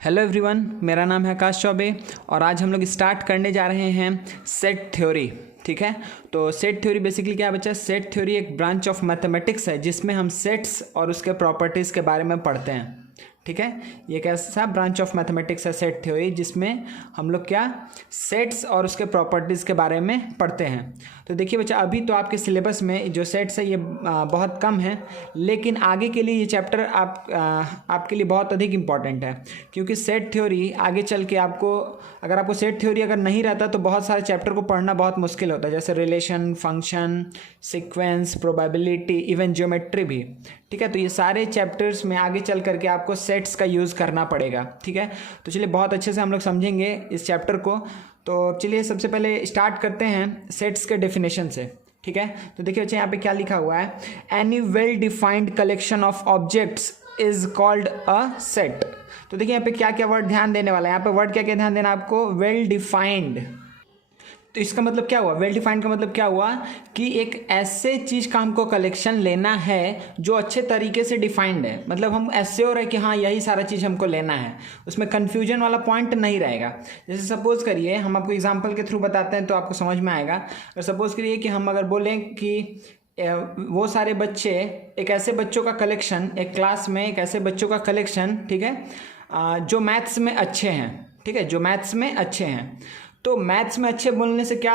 Hello everyone, मेरा नाम है आकाश चौबे और आज हम लोग स्टार्ट करने जा रहे हैं सेट थ्योरी। ठीक है, तो सेट थ्योरी बेसिकली क्या है बच्चा? सेट थ्योरी एक ब्रांच ऑफ मैथमेटिक्स है जिसमें हम सेट्स और उसके प्रॉपर्टीज़ के बारे में पढ़ते हैं। ठीक है, ये एक ऐसा ब्रांच ऑफ मैथमेटिक्स है सेट थ्योरी जिसमें हम लोग क्या सेट्स और उसके प्रॉपर्टीज़ के बारे में पढ़ते हैं। तो देखिए बच्चा, अभी तो आपके सिलेबस में जो सेट्स है ये बहुत कम है, लेकिन आगे के लिए ये चैप्टर आपके लिए बहुत अधिक इम्पॉर्टेंट है, क्योंकि सेट थ्योरी आगे चल के अगर आपको सेट थ्योरी अगर नहीं रहता तो बहुत सारे चैप्टर को पढ़ना बहुत मुश्किल होता है, जैसे relation, function, sequence, probability, even geometry भी। ठीक है, तो ये सारे चैप्टर्स में आगे चल करके आपको सेट्स का यूज़ करना पड़ेगा। ठीक है, तो चलिए बहुत अच्छे से हम लोग समझेंगे इस चैप्टर को। तो चलिए सबसे पहले स्टार्ट करते हैं सेट्स के डेफिनेशन से। ठीक है, तो देखिए बच्चे यहाँ पे क्या लिखा हुआ है, any well defined collection of objects is called a set. तो देखिए यहाँ पे क्या क्या वर्ड ध्यान देने वाला है, यहाँ पे वर्ड क्या क्या ध्यान देना आपको, वेल डिफाइंड। तो इसका मतलब क्या हुआ, वेल डिफाइंड का मतलब क्या हुआ कि एक ऐसे चीज़ का हमको कलेक्शन लेना है जो अच्छे तरीके से डिफाइंड है, मतलब हम एश्योर है कि हाँ यही सारा चीज़ हमको लेना है, उसमें कन्फ्यूजन वाला पॉइंट नहीं रहेगा। जैसे सपोज करिए, हम आपको एग्जांपल के थ्रू बताते हैं तो आपको समझ में आएगा। और सपोज करिए कि हम अगर बोलें कि वो सारे बच्चे, एक ऐसे बच्चों का कलेक्शन, एक क्लास में एक ऐसे बच्चों का कलेक्शन, ठीक है, जो मैथ्स में अच्छे हैं। ठीक है, जो मैथ्स में अच्छे हैं। तो मैथ्स में अच्छे बोलने से क्या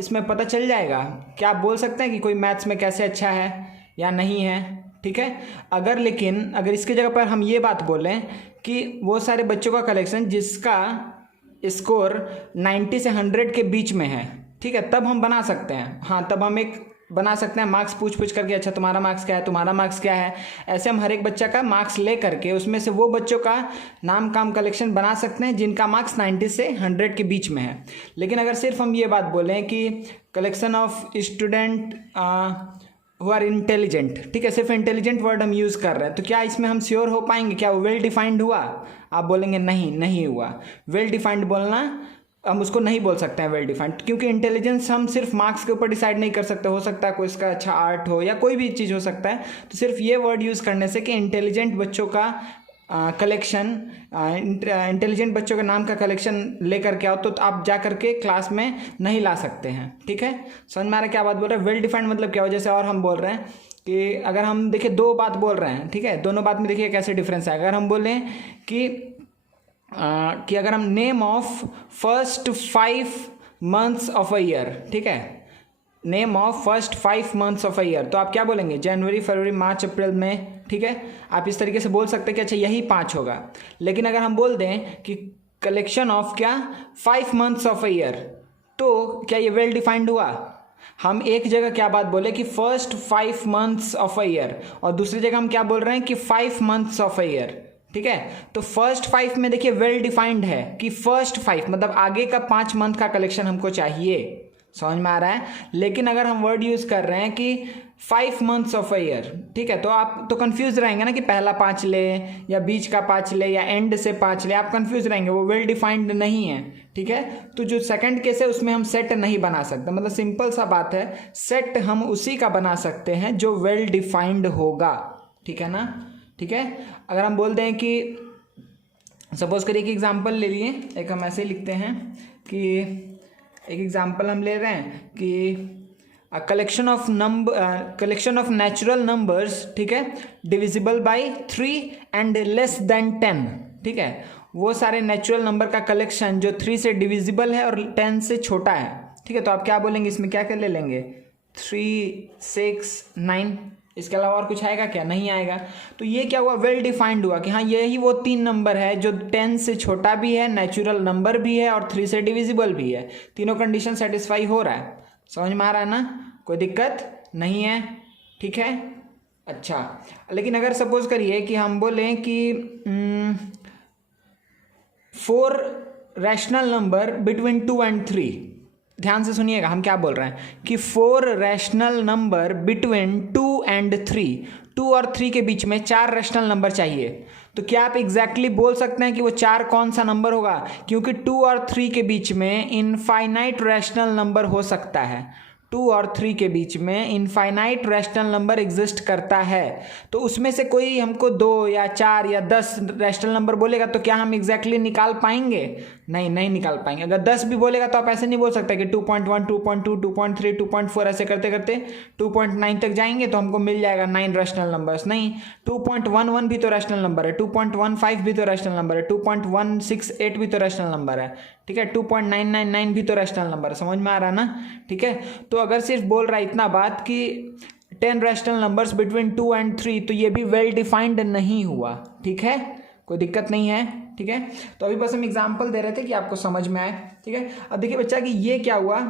इसमें पता चल जाएगा, क्या आप बोल सकते हैं कि कोई मैथ्स में कैसे अच्छा है या नहीं है? ठीक है, अगर इसकी जगह पर हम ये बात बोलें कि वो सारे बच्चों का कलेक्शन जिसका स्कोर 90 से 100 के बीच में है, ठीक है, तब हम बना सकते हैं। हाँ, तब हम एक बना सकते हैं मार्क्स पूछ करके, अच्छा तुम्हारा मार्क्स क्या है, तुम्हारा मार्क्स क्या है, ऐसे हम हर एक बच्चा का मार्क्स ले करके उसमें से वो बच्चों का नाम काम कलेक्शन बना सकते हैं जिनका मार्क्स 90 से 100 के बीच में है। लेकिन अगर सिर्फ हम ये बात बोलें कि collection of student who are intelligent, ठीक है, सिर्फ इंटेलिजेंट वर्ड हम यूज़ कर रहे हैं, तो क्या इसमें हम श्योर हो पाएंगे? क्या वो वेल डिफाइंड हुआ? आप बोलेंगे नहीं हुआ। वेल डिफाइंड बोलना, हम उसको नहीं बोल सकते हैं वेल डिफाइंड, क्योंकि इंटेलिजेंस हम सिर्फ मार्क्स के ऊपर डिसाइड नहीं कर सकते। हो सकता है कोई इसका अच्छा आर्ट हो या कोई भी चीज़ हो सकता है। तो सिर्फ ये वर्ड यूज़ करने से कि इंटेलिजेंट बच्चों का कलेक्शन, इंटेलिजेंट बच्चों के नाम का कलेक्शन लेकर के आओ, तो आप जा करके क्लास में नहीं ला सकते हैं। ठीक है, समझ में आ रहा है क्या बात बोल रहे हैं? वेल डिफाइंड मतलब क्या हो, जैसे और हम बोल रहे हैं कि अगर हम देखिए दो बात बोल रहे हैं, ठीक है, दोनों बात में देखिए कैसे डिफरेंस है। अगर हम बोलें कि अगर हम name of first 5 months of a year, ठीक है, name of first 5 months of a year, तो आप क्या बोलेंगे? जनवरी, फरवरी, मार्च, अप्रैल, मई। ठीक है, आप इस तरीके से बोल सकते हैं कि अच्छा यही 5 होगा। लेकिन अगर हम बोल दें कि कलेक्शन ऑफ क्या 5 मंथ्स ऑफ अ ईयर, तो क्या ये वेल डिफाइंड हुआ? हम एक जगह क्या बात बोले कि first 5 months of a year, और दूसरी जगह हम क्या बोल रहे हैं कि 5 मंथ्स ऑफ अ ईयर। ठीक है, तो फर्स्ट 5 में देखिए वेल डिफाइंड है कि फर्स्ट 5 मतलब आगे का 5 मंथ का कलेक्शन हमको चाहिए। समझ में आ रहा है? लेकिन अगर हम वर्ड यूज कर रहे हैं कि 5 मंथ्स ऑफ अ ईयर, ठीक है, तो आप तो कंफ्यूज रहेंगे ना कि पहला 5 ले या बीच का 5 ले या एंड से 5 ले, आप कंफ्यूज रहेंगे, वो वेल डिफाइंड नहीं है। ठीक है, तो जो सेकंड केस है उसमें हम सेट नहीं बना सकते, मतलब सिंपल सा बात है, सेट हम उसी का बना सकते हैं जो वेल डिफाइंड होगा। ठीक है ना? ठीक है, अगर हम बोल दें कि सपोज करिए कि एग्जांपल ले लिए, एक हम ऐसे लिखते हैं कि एक एग्जांपल हम ले रहे हैं कि कलेक्शन ऑफ नेचुरल नंबर्स, ठीक है, divisible by 3 and less than 10। ठीक है, वो सारे नेचुरल नंबर का कलेक्शन जो 3 से डिविजिबल है और 10 से छोटा है। ठीक है, तो आप क्या बोलेंगे इसमें, क्या ले लेंगे? 3, 6, 9। इसके अलावा और कुछ आएगा क्या? नहीं आएगा। तो ये क्या हुआ? वेल डिफाइंड हुआ कि हाँ यही वो 3 नंबर है जो 10 से छोटा भी है, नेचुरल नंबर भी है और 3 से डिविजिबल भी है। तीनों कंडीशन सेटिस्फाई हो रहा है। समझ में आ रहा है ना? कोई दिक्कत नहीं है। ठीक है, अच्छा, लेकिन अगर सपोज करिए कि हम बोलें कि 4 रैशनल नंबर बिटवीन 2 and 3, ध्यान से सुनिएगा हम क्या बोल रहे हैं कि 4 रैशनल नंबर बिटवीन 2 and 3, 2 और 3 के बीच में 4 रैशनल नंबर चाहिए। तो क्या आप एग्जैक्टली बोल सकते हैं कि वो 4 कौन सा नंबर होगा? क्योंकि 2 और 3 के बीच में इनफाइनाइट रैशनल नंबर हो सकता है। 2 और 3 के बीच में इनफाइनाइट रैशनल नंबर एग्जिस्ट करता है, तो उसमें से कोई हमको 2 या 4 या 10 रैशनल नंबर बोलेगा तो क्या हम एग्जैक्टली निकाल पाएंगे? नहीं निकाल पाएंगे। अगर 10 भी बोलेगा तो आप ऐसे नहीं बोल सकते कि 2.1, 2.2, 2.3, 2.4 ऐसे करते करते 2.9 तक जाएंगे तो हमको मिल जाएगा 9 रैशनल नंबर्स। नहीं, 2.11 भी तो रैशनल नंबर है, 2.15 भी तो रैशनल नंबर है, 2.168 भी तो रैशनल नंबर है, ठीक है, 2.999 भी तो रैशनल नंबर है। समझ में आ रहा है ना? ठीक है, तो अगर सिर्फ बोल रहा है इतना बात कि 10 रैशनल नंबर्स बिटवीन 2 and 3, तो ये भी वेल डिफाइंड नहीं हुआ। ठीक है, कोई दिक्कत नहीं है। ठीक है, तो अभी बस हम एग्जांपल दे रहे थे कि आपको समझ में आए। ठीक है, अब देखिए बच्चा कि ये क्या हुआ,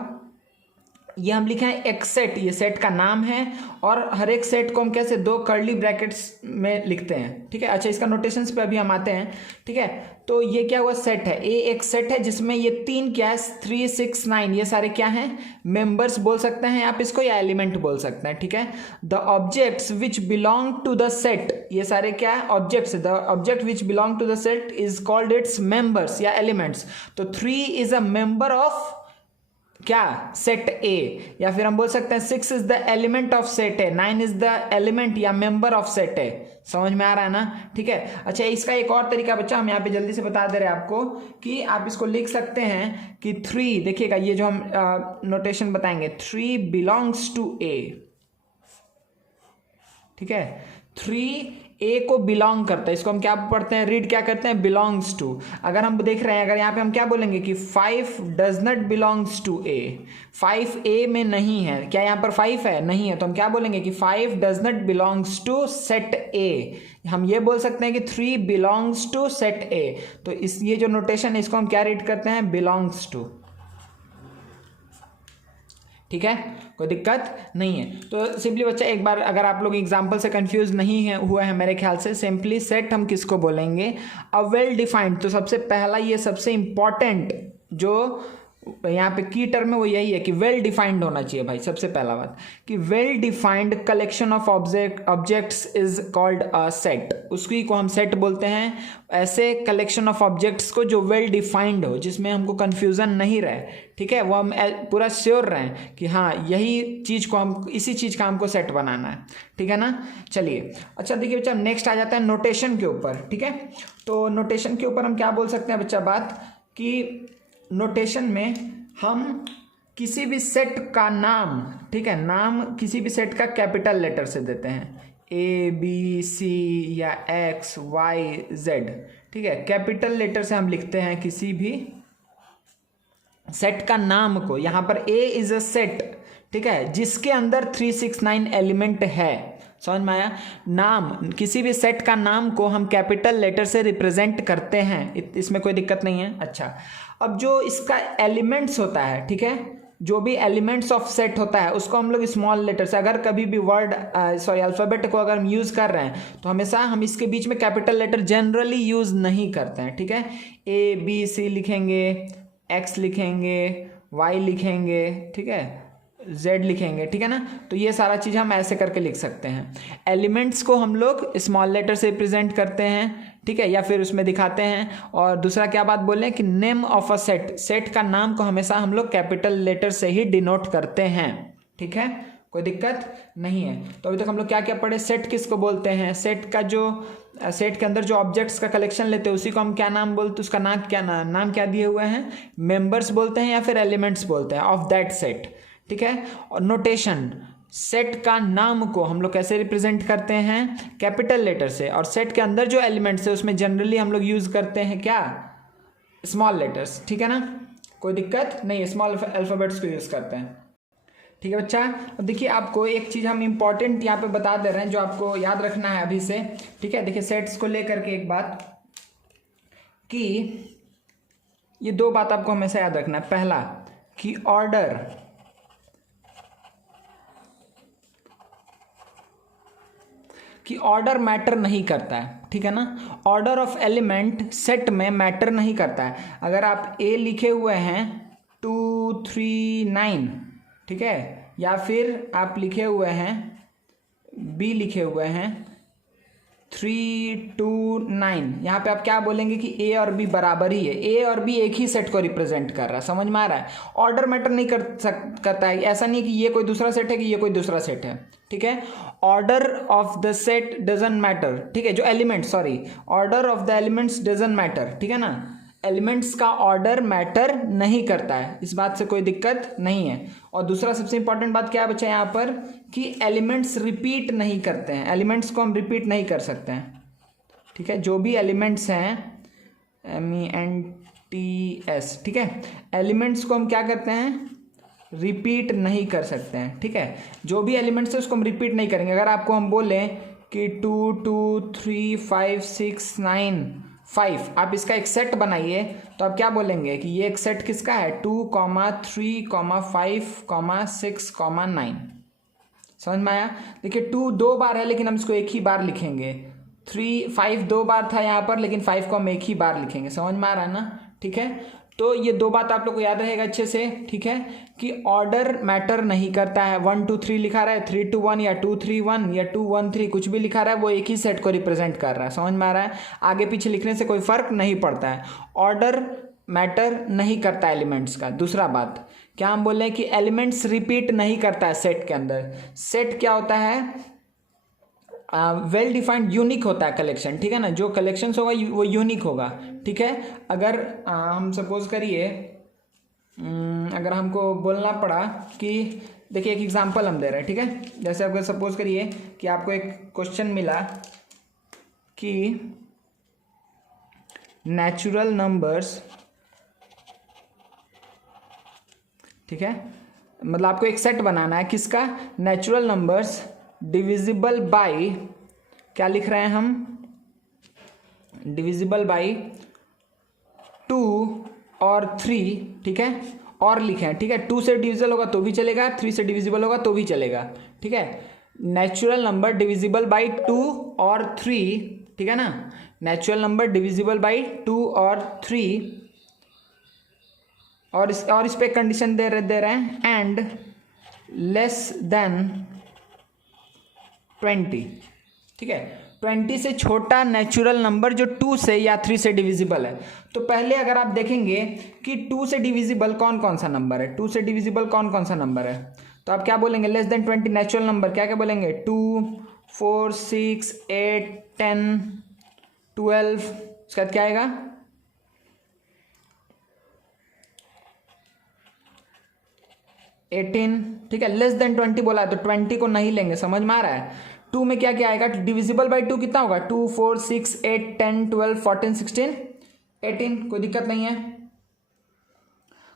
ये हम लिखे हैं एक सेट, ये सेट का नाम है और हर एक सेट को हम कैसे 2 कर्ली ब्रैकेट्स में लिखते हैं। ठीक है, अच्छा इसका नोटेशंस पे अभी हम आते हैं। ठीक है, तो ये क्या हुआ, सेट है, ए एक सेट है जिसमें ये 3 क्या है, 3, 6, 9, ये सारे क्या हैं, मेंबर्स बोल सकते हैं आप इसको या एलिमेंट बोल सकते हैं। ठीक है, the objects which belong to the set, ये सारे क्या है, objects. The object which belong to the set is called its members या एलिमेंट्स। तो 3 इज अ मेंबर ऑफ क्या, सेट ए, या फिर हम बोल सकते हैं 6 is the element of set A, 9 is the element या मेंबर ऑफ सेट ए। समझ में आ रहा है ना? ठीक है, अच्छा इसका एक और तरीका बच्चा हम यहाँ पे जल्दी से बता दे रहे हैं आपको कि आप इसको लिख सकते हैं कि 3, देखिएगा ये जो हम नोटेशन बताएंगे, 3 बिलोंग्स टू ए। ठीक है, 3 ए को बिलोंग करता है, इसको हम क्या पढ़ते हैं, रीड क्या करते हैं, बिलोंग्स टू। अगर हम देख रहे हैं, अगर यहाँ पे हम क्या बोलेंगे कि 5 डज नॉट बिलोंग्स टू ए, 5 ए में नहीं है, क्या यहाँ पर 5 है, नहीं है, तो हम क्या बोलेंगे कि 5 does not belongs to set A. हम ये बोल सकते हैं कि 3 बिलोंग्स टू सेट ए। तो इस ये जो नोटेशन है इसको हम क्या रीड करते हैं, बिलोंग्स टू। ठीक है, कोई दिक्कत नहीं है। तो सिंपली बच्चा एक बार अगर आप लोग एग्जांपल से कंफ्यूज नहीं है हुआ है मेरे ख्याल से, सिंपली सेट हम किसको बोलेंगे, अ वेल डिफाइंड। तो सबसे पहला ये सबसे इंपॉर्टेंट जो यहाँ पे की टर्म है वो यही है कि वेल डिफाइंड होना चाहिए भाई। सबसे पहला बात कि well defined collection of objects is called a set, उसकी को हम सेट बोलते हैं। ऐसे कलेक्शन ऑफ ऑब्जेक्ट्स को जो वेल डिफाइंड हो, जिसमें हमको कंफ्यूजन नहीं रहे, ठीक है, वो हम पूरा श्योर रहें कि हाँ यही चीज़ को हम, इसी चीज़ का हमको सेट बनाना है। ठीक है ना? चलिए, अच्छा देखिए बच्चा नेक्स्ट आ जाता है नोटेशन के ऊपर। ठीक है, तो नोटेशन के ऊपर हम क्या बोल सकते हैं बच्चा, बात कि नोटेशन में हम किसी भी सेट का नाम, ठीक है, नाम किसी भी सेट का कैपिटल लेटर से देते हैं, ए बी सी या एक्स वाई जेड। ठीक है, कैपिटल लेटर से हम लिखते हैं किसी भी सेट का नाम को। यहां पर ए इज अ सेट, ठीक है, जिसके अंदर 369 एलिमेंट है। समझ में आया? नाम, किसी भी सेट का नाम को हम कैपिटल लेटर से रिप्रेजेंट करते हैं, इसमें कोई दिक्कत नहीं है। अच्छा, अब जो इसका एलिमेंट्स होता है, ठीक है, जो भी एलिमेंट्स ऑफ सेट होता है उसको हम लोग स्मॉल लेटर से, अगर कभी भी वर्ड अल्फ़ाबेट को अगर हम यूज़ कर रहे हैं तो हमेशा हम इसके बीच में कैपिटल लेटर जनरली यूज़ नहीं करते हैं। ठीक है, ए बी सी लिखेंगे, एक्स लिखेंगे, वाई लिखेंगे, ठीक है, जेड लिखेंगे। ठीक है ना? तो ये सारा चीज़ हम ऐसे करके लिख सकते हैं। एलिमेंट्स को हम लोग स्मॉल लेटर से रिप्रेजेंट करते हैं, ठीक है, या फिर उसमें दिखाते हैं। और दूसरा क्या बात बोल रहे हैं कि name of a set, set का नाम को हमेशा हम लोग कैपिटल लेटर से ही डिनोट करते हैं। ठीक है, कोई दिक्कत नहीं है। तो अभी तक हम लोग क्या क्या पढ़े, सेट किसको बोलते हैं, सेट का जो सेट के अंदर जो ऑब्जेक्ट्स का कलेक्शन लेते हैं उसी को हम क्या नाम बोलते हैं, उसका नाम क्या दिए हुए हैं, मेंबर्स बोलते हैं या फिर एलिमेंट्स बोलते हैं ऑफ दैट सेट। ठीक है, और नोटेशन, सेट का नाम को हम लोग कैसे रिप्रेजेंट करते हैं, कैपिटल लेटर से, और सेट के अंदर जो एलिमेंट्स है उसमें जनरली हम लोग यूज करते हैं क्या, स्मॉल लेटर्स। ठीक है ना? कोई दिक्कत नहीं है, स्मॉल अल्फाबेट्स को यूज करते हैं। ठीक है बच्चा, अब देखिए आपको एक चीज़ हम इंपॉर्टेंट यहाँ पे बता दे रहे हैं जो आपको याद रखना है अभी से। ठीक है, देखिए सेट्स को लेकर के एक बात कि ये 2 बात आपको हमेशा याद रखना है। पहला कि ऑर्डर मैटर नहीं करता है। ठीक है ना? ऑर्डर ऑफ एलिमेंट सेट में मैटर नहीं करता है। अगर आप ए लिखे हुए हैं 2 3 9, ठीक है, या फिर आप लिखे हुए हैं बी लिखे हुए हैं 3 2 9, यहाँ पे आप क्या बोलेंगे कि ए और बी बराबर ही है, ए और बी एक ही सेट को रिप्रेजेंट कर रहा है। समझ में आ रहा है? ऑर्डर मैटर नहीं करता है, ऐसा नहीं है कि ये कोई दूसरा सेट है कि ये कोई दूसरा सेट है, ठीक है। Order of the set doesn't matter, ठीक है। जो element, sorry, order of the elements doesn't matter, ठीक है ना। एलिमेंट्स का ऑर्डर मैटर नहीं करता है, इस बात से कोई दिक्कत नहीं है। और दूसरा सबसे इंपॉर्टेंट बात क्या बचा यहाँ पर कि एलिमेंट्स रिपीट नहीं करते हैं, एलिमेंट्स को हम रिपीट नहीं कर सकते हैं, ठीक है। जो भी एलिमेंट्स हैं MENTS, ठीक है, एलिमेंट्स को हम क्या करते हैं, रिपीट नहीं कर सकते हैं, ठीक है। जो भी एलिमेंट्स है उसको हम रिपीट नहीं करेंगे। अगर आपको हम बोलें कि 2 2 3 5 6 9 5, आप इसका एक सेट बनाइए, तो आप क्या बोलेंगे कि ये एक सेट किसका है, 2 3 5 6 9। समझ में आया? देखिए 2 2 बार है लेकिन हम इसको एक ही बार लिखेंगे, 5 2 बार था यहाँ पर लेकिन 5 को हम एक ही बार लिखेंगे। समझ में आ रहा है ना? ठीक है, तो ये दो बात आप लोग को याद रहेगा अच्छे से, ठीक है, कि ऑर्डर मैटर नहीं करता है। 1 2 3 लिखा रहा है, 3 2 1 या 2 3 1 या 2 1 3, कुछ भी लिखा रहा है वो एक ही सेट को रिप्रेजेंट कर रहा है। समझ में आ रहा है? आगे पीछे लिखने से कोई फर्क नहीं पड़ता है, ऑर्डर मैटर नहीं करता एलिमेंट्स का। दूसरा बात क्या हम बोल रहे हैं कि एलिमेंट्स रिपीट नहीं करता है सेट के अंदर। सेट क्या होता है, वेल डिफाइंड यूनिक होता है कलेक्शन, ठीक है ना। जो कलेक्शंस होगा वो यूनिक होगा, ठीक है। अगर हम सपोज करिए, अगर हमको बोलना पड़ा कि देखिए एक एग्जांपल हम दे रहे हैं, ठीक है। जैसे अगर सपोज करिए कि आपको एक क्वेश्चन मिला कि नेचुरल नंबर्स, ठीक है, मतलब आपको एक सेट बनाना है किसका, नेचुरल नंबर्स डिविजिबल बाय, क्या लिख रहे हैं हम, डिविजिबल बाय 2 और 3, ठीक है, और लिखे हैं, ठीक है। 2 से डिविजिबल होगा तो भी चलेगा, 3 से डिविजिबल होगा तो भी चलेगा, ठीक है। नेचुरल नंबर डिविजिबल बाय 2 और 3, ठीक है ना। नेचुरल नंबर डिविजिबल बाय 2 और 3, और इस पे कंडीशन दे रहे हैं, एंड लेस देन 20, ठीक है। 20 से छोटा नेचुरल नंबर जो 2 से या 3 से डिविजिबल है। तो पहले अगर आप देखेंगे कि 2 से डिविजिबल कौन कौन सा नंबर है, 2 से डिविजिबल कौन कौन सा नंबर है, तो आप क्या बोलेंगे, लेस देन 20 नेचुरल नंबर क्या क्या बोलेंगे, 2 4 6 8 10 12, उसके बाद क्या आएगा, 18, ठीक है। लेस देन 20 बोला है तो 20 को नहीं लेंगे। समझ में आ रहा है? 2 में क्या क्या आएगा, डिविजिबल बाय 2 कितना होगा, 2 4 6 8 10 12 14 16 18, कोई दिक्कत नहीं है,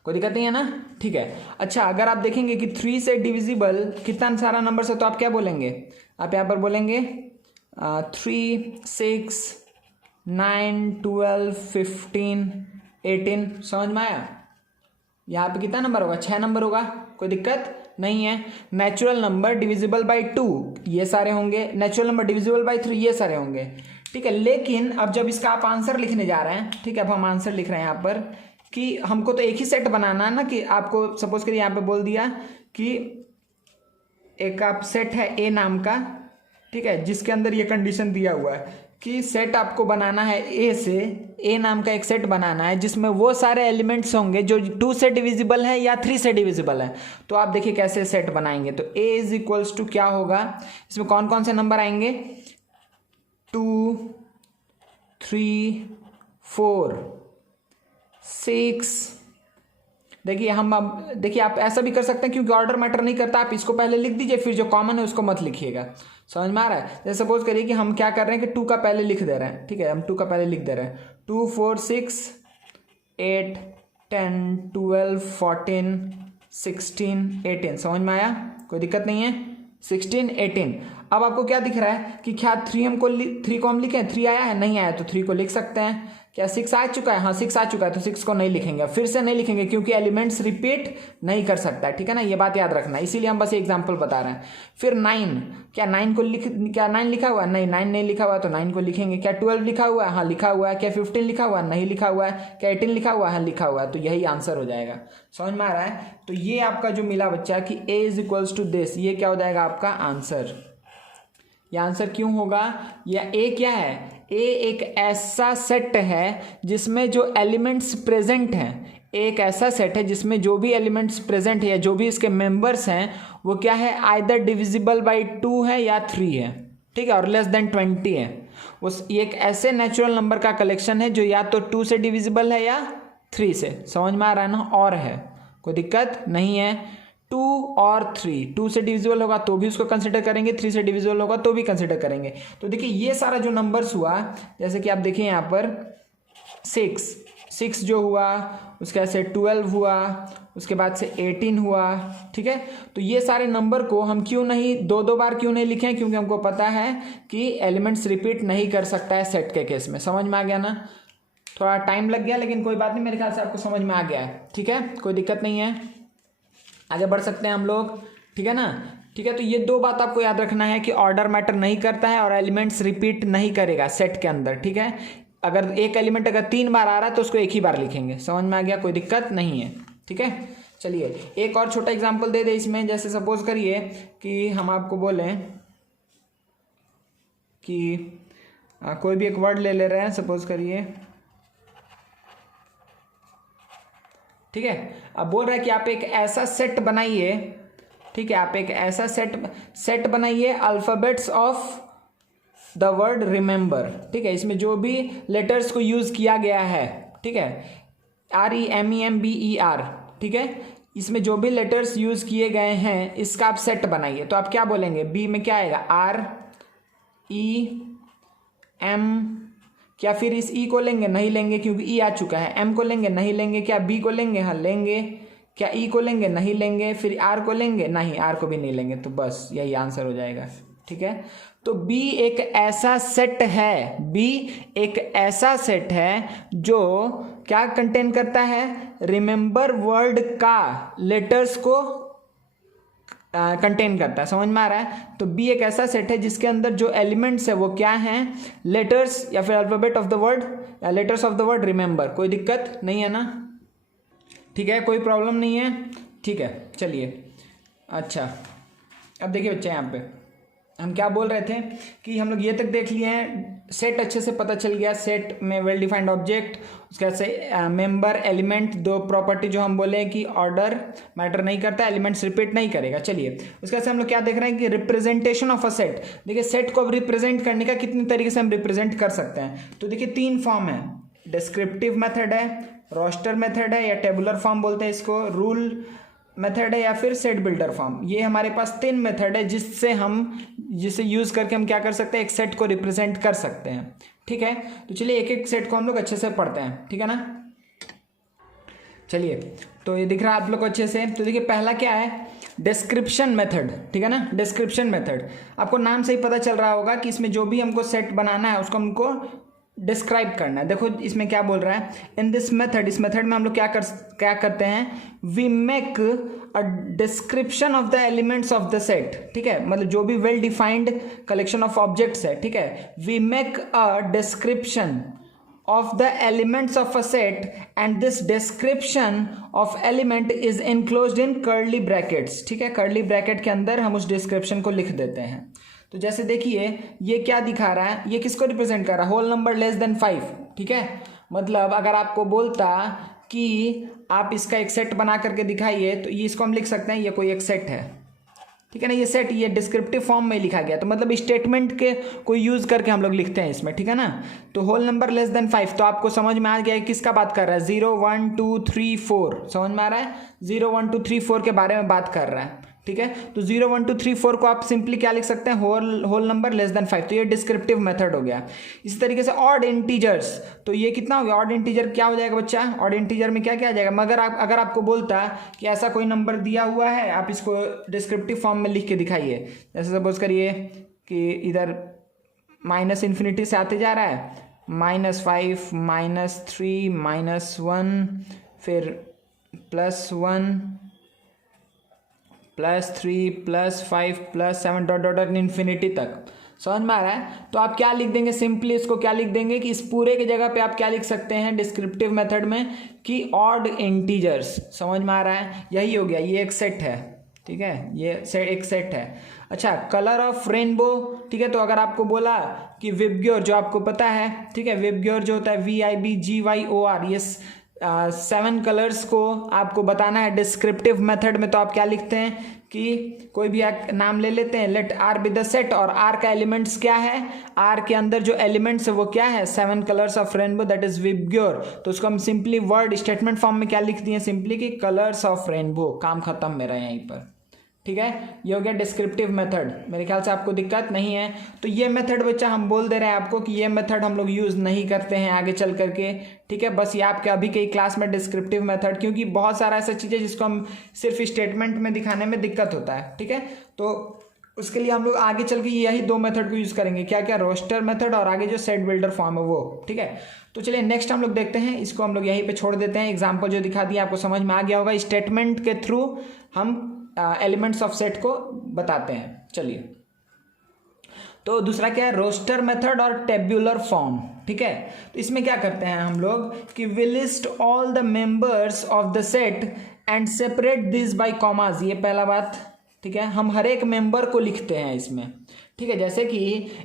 कोई दिक्कत नहीं है ना, ठीक है। अच्छा, अगर आप देखेंगे कि 3 से डिविजिबल कितना सारा नंबर है, तो आप क्या बोलेंगे, आप यहाँ पर बोलेंगे 3 6 9 12 15 18। समझ में आया? यहाँ पे कितना नंबर होगा, 6 नंबर होगा, कोई दिक्कत नहीं है। नेचुरल नंबर डिविजिबल बाय 2 ये सारे होंगे, नेचुरल नंबर डिविजिबल बाय 3 ये सारे होंगे, ठीक है। लेकिन अब जब इसका आप आंसर लिखने जा रहे हैं, ठीक है, अब हम आंसर लिख रहे हैं यहाँ पर कि हमको तो एक ही सेट बनाना है ना, कि आपको सपोज करिए यहाँ पे बोल दिया कि एक आप सेट है ए नाम का, ठीक है, जिसके अंदर ये कंडीशन दिया हुआ है कि सेट आपको बनाना है ए से, ए नाम का एक सेट बनाना है जिसमें वो सारे एलिमेंट्स होंगे जो 2 से डिविजिबल है या 3 से डिविजिबल है। तो आप देखिए कैसे सेट बनाएंगे, तो ए इज इक्वल्स टू क्या होगा, इसमें कौन कौन से नंबर आएंगे, 2 3 4 6। देखिए हम अब देखिए आप ऐसा भी कर सकते हैं, क्योंकि ऑर्डर मैटर नहीं करता, आप इसको पहले लिख दीजिए, फिर जो कॉमन है उसको मत लिखिएगा। समझ में आ रहा है? जैसे सपोज करिए कि हम क्या कर रहे हैं कि 2 का पहले लिख दे रहे हैं, ठीक है, हम 2 का पहले लिख दे रहे हैं, 2 4 6 8 10 12 14 16 18। समझ में आया? कोई दिक्कत नहीं है, 16 18। अब आपको क्या दिख रहा है कि क्या 3 को हम लिखें, 3 आया है, नहीं आया तो 3 को लिख सकते हैं। क्या 6 आ चुका है, हाँ 6 आ चुका है, तो 6 को नहीं लिखेंगे, फिर से नहीं लिखेंगे, क्योंकि एलिमेंट्स रिपीट नहीं कर सकता है, ठीक है ना, ये बात याद रखना, इसीलिए हम बस ये एग्जांपल बता रहे हैं। फिर 9, क्या 9 को क्या 9 लिखा हुआ है, नहीं 9 नहीं लिखा हुआ है तो 9 को लिखेंगे। क्या 12 लिखा हुआ है, हाँ लिखा हुआ है। क्या 15 लिखा हुआ है, नहीं लिखा हुआ है। क्या 18 लिखा हुआ है, हाँ लिखा हुआ है, तो यही आंसर हो जाएगा। समझ में आ रहा है? तो ये आपका जो मिला बच्चा कि A is equals to this, ये क्या हो जाएगा आपका आंसर, ये आंसर क्यों होगा? या ए क्या है? ए एक ऐसा सेट है जिसमें जो एलिमेंट्स प्रेजेंट हैं, एक ऐसा सेट है जिसमें जो भी एलिमेंट्स प्रेजेंट है या जो भी इसके मेंबर्स हैं वो क्या है, आइदर डिविजिबल बाई 2 है या 3 है, ठीक है, और लेस देन 20 है। उस ये एक ऐसे नेचुरल नंबर का कलेक्शन है जो या तो 2 से डिविजिबल है या 3 से। समझ में आ रहा है ना? और है, कोई दिक्कत नहीं है। 2 और 3, 2 से डिविजिबल होगा तो भी उसको कंसिडर करेंगे, 3 से डिविजिबल होगा तो भी कंसिडर करेंगे। तो देखिए ये सारा जो नंबर्स हुआ, जैसे कि आप देखिए यहाँ पर 6 जो हुआ, उसके बाद से 12 हुआ, उसके बाद से 18 हुआ, ठीक है। तो ये सारे नंबर को हम क्यों नहीं दो बार क्यों नहीं लिखे? क्योंकि हमको पता है कि एलिमेंट्स रिपीट नहीं कर सकता है सेट के केस में। समझ में आ गया ना? थोड़ा टाइम लग गया लेकिन कोई बात नहीं, मेरे ख्याल से आपको समझ में आ गया है, ठीक है, कोई दिक्कत नहीं है। आगे बढ़ सकते हैं हम लोग, ठीक है ना? ठीक है, तो ये 2 बात आपको याद रखना है कि ऑर्डर मैटर नहीं करता है और एलिमेंट्स रिपीट नहीं करेगा सेट के अंदर, ठीक है। अगर एक एलिमेंट अगर 3 बार आ रहा है तो उसको एक ही बार लिखेंगे। समझ में आ गया? कोई दिक्कत नहीं है, ठीक है। चलिए एक और छोटा एग्जांपल दे दे इसमें। जैसे सपोज करिए कि हम आपको बोलें कि कोई भी एक वर्ड ले ले रहे हैं, सपोज करिए, ठीक है। अब बोल रहा है कि आप एक ऐसा सेट बनाइए, ठीक है, आप एक ऐसा सेट बनाइए alphabets of the word remember, ठीक है। इसमें जो भी लेटर्स को यूज किया गया है, ठीक है, REMEMBER, ठीक है, इसमें जो भी लेटर्स यूज किए गए हैं इसका आप सेट बनाइए। तो आप क्या बोलेंगे? बी में क्या आएगा? REM। क्या फिर इस ई को लेंगे? नहीं लेंगे क्योंकि ई आ चुका है। एम को लेंगे? नहीं लेंगे। क्या बी को लेंगे? हाँ लेंगे। क्या ई को लेंगे? नहीं लेंगे। फिर आर को लेंगे? नहीं, आर को भी नहीं लेंगे। तो बस यही आंसर हो जाएगा, ठीक है। तो बी एक ऐसा सेट है, बी एक ऐसा सेट है जो क्या कंटेन करता है? रिमेंबर वर्ड का लेटर्स को कंटेन करता है। समझ में आ रहा है? तो बी एक ऐसा सेट है जिसके अंदर जो एलिमेंट्स है वो क्या हैं? लेटर्स या फिर अल्फाबेट ऑफ द वर्ड या letters of the word remember. कोई दिक्कत नहीं है ना? ठीक है, कोई प्रॉब्लम नहीं है, ठीक है। चलिए अच्छा, अब देखिए बच्चे, यहाँ पे हम क्या बोल रहे थे कि हम लोग ये तक देख लिए हैं, सेट अच्छे से पता चल गया। सेट में वेल डिफाइंड ऑब्जेक्ट, उसके बाद से मेंबर, एलिमेंट, 2 प्रॉपर्टी जो हम बोले कि ऑर्डर मैटर नहीं करता, एलिमेंट्स रिपीट नहीं करेगा। चलिए उसके बाद से हम लोग क्या देख रहे हैं कि रिप्रेजेंटेशन ऑफ अ सेट। देखिए सेट को अब रिप्रेजेंट करने का कितने तरीके से हम रिप्रेजेंट कर सकते हैं। तो देखिए 3 फॉर्म है, डिस्क्रिप्टिव मेथड है, रोस्टर मेथड है या टेबुलर फॉर्म बोलते हैं इसको, रूल मेथड है या फिर सेट बिल्डर फॉर्म। ये हमारे पास 3 मेथड है जिसे यूज करके हम क्या कर सकते हैं? एक सेट को रिप्रेजेंट कर सकते हैं, ठीक है। तो चलिए एक एक सेट को हम लोग अच्छे से पढ़ते हैं, ठीक है ना। चलिए तो ये दिख रहा है आप लोग को अच्छे से। तो देखिए पहला क्या है? डिस्क्रिप्शन मेथड, ठीक है ना। डिस्क्रिप्शन मेथड, आपको नाम से ही पता चल रहा होगा कि इसमें जो भी हमको सेट बनाना है उसको हमको डिस्क्राइब करना है। देखो इसमें क्या बोल रहा है? इन दिस मेथड, इस मेथड में हम लोग क्या करते हैं? We make a description of the elements of the set, ठीक है, मतलब जो भी well defined collection of objects है, ठीक है। We make a description of the elements of a set and this description of element is enclosed in curly brackets, ठीक है। curly bracket के अंदर हम उस description को लिख देते हैं। तो जैसे देखिए ये क्या दिखा रहा है? ये किसको रिप्रेजेंट कर रहा है? होल नंबर लेस देन 5, ठीक है। मतलब अगर आपको बोलता कि आप इसका एक सेट बना करके दिखाइए तो ये इसको हम लिख सकते हैं ये कोई एक सेट है, ठीक है ना। ये सेट ये डिस्क्रिप्टिव फॉर्म में लिखा गया, तो मतलब स्टेटमेंट के को यूज करके हम लोग लिखते हैं इसमें, ठीक है ना। तो होल नंबर लेस देन 5, तो आपको समझ में आ गया है किसका बात कर रहा है? 0 1 2 3 4, समझ में आ रहा है? 0 1 2 3 4 के बारे में बात कर रहा है, ठीक है। तो 0 1 2 3 4 को आप सिंपली क्या लिख सकते हैं? Whole number less than 5। तो ये डिस्क्रिप्टिव मेथड हो गया। इसी तरीके से ऑड इंटीजर्स, तो ये कितना हो गया? ऑड इंटीजर क्या हो जाएगा बच्चा? ऑड इंटीजर में क्या क्या आ जाएगा? मगर अगर आपको बोलता कि ऐसा कोई नंबर दिया हुआ है, आप इसको डिस्क्रिप्टिव फॉर्म में लिख के दिखाइए। जैसे सपोज करिए कि इधर -∞ से आते जा रहा है, -5 -3 -1 फिर +1 +3 +5 +7 डॉट डॉट इन्फिनिटी तक। समझ में आ रहा है? तो आप क्या लिख देंगे? सिंपली इसको क्या लिख देंगे कि इस पूरे की जगह पे आप क्या लिख सकते हैं डिस्क्रिप्टिव मेथड में कि ऑड इंटीजर्स। समझ में आ रहा है? यही हो गया, ये एक सेट है, ठीक है, ये एक सेट है। अच्छा, कलर ऑफ रेनबो, ठीक है, तो अगर आपको बोला कि विबग्योर, जो आपको पता है, ठीक है, विबग्योर जो होता है VIBGYOR, ये 7 कलर्स को आपको बताना है डिस्क्रिप्टिव मेथड में, तो आप क्या लिखते हैं कि कोई भी नाम ले लेते हैं, let R be the set, और आर का एलिमेंट्स क्या है, आर के अंदर जो एलिमेंट्स है वो क्या है, 7 colours of rainbow, that is VIBGYOR. तो उसको हम सिंपली वर्ड स्टेटमेंट फॉर्म में क्या लिख दिए, सिंपली कि कलर्स ऑफ रेनबो, काम खत्म मेरा यहीं पर। ठीक है, ये हो गया डिस्क्रिप्टिव मेथड। मेरे ख्याल से आपको दिक्कत नहीं है। तो ये मेथड बच्चा हम बोल दे रहे हैं आपको कि ये मेथड हम लोग यूज़ नहीं करते हैं आगे चल करके। ठीक है, बस ये आपके अभी के क्लास में डिस्क्रिप्टिव मेथड, क्योंकि बहुत सारा ऐसा चीज़ है जिसको हम सिर्फ स्टेटमेंट में दिखाने में दिक्कत होता है। ठीक है, तो उसके लिए हम लोग आगे चल के यही 2 मेथड को यूज़ करेंगे, क्या क्या, रोस्टर मेथड और आगे जो सेट बिल्डर फॉर्म है वो। ठीक है, तो चलिए नेक्स्ट हम लोग देखते हैं, इसको हम लोग यहीं पे छोड़ देते हैं। एग्जांपल जो दिखा दिया आपको समझ में आ गया होगा। स्टेटमेंट के थ्रू हम एलिमेंट्स ऑफ सेट को बताते हैं। चलिए, तो दूसरा क्या है, रोस्टर मेथड और टेब्यूलर फॉर्म। ठीक है, तो इसमें क्या करते हैं हम लोग कि we list all the members of the set and separate this by commas. ये पहला बात। ठीक है, हम हर एक मेंबर को लिखते हैं इसमें। ठीक है, जैसे कि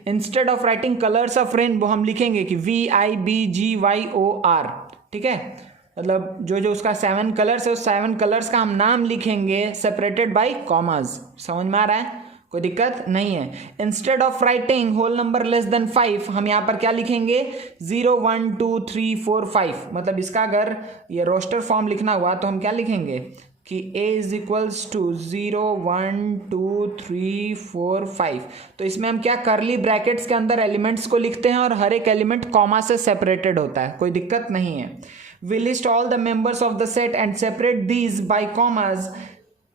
instead of writing colours of rainbow हम लिखेंगे कि VIBGYOR। ठीक है, मतलब जो जो उसका 7 कलर्स है उस 7 कलर्स का हम नाम लिखेंगे सेपरेटेड बाय कॉमास। समझ में आ रहा है, कोई दिक्कत नहीं है। Instead of writing whole number less than 5 हम यहाँ पर क्या लिखेंगे, 0 1 2 3 4 5। मतलब इसका अगर ये रोस्टर फॉर्म लिखना हुआ तो हम क्या लिखेंगे कि A इज इक्वल्स टू 0 1 2 3 4 5। तो इसमें हम क्या करली ब्रैकेट्स के अंदर एलिमेंट्स को लिखते हैं और हर एक एलिमेंट कॉमा से सेपरेटेड होता है, कोई दिक्कत नहीं है। We list all the members of the set and separate these by commas।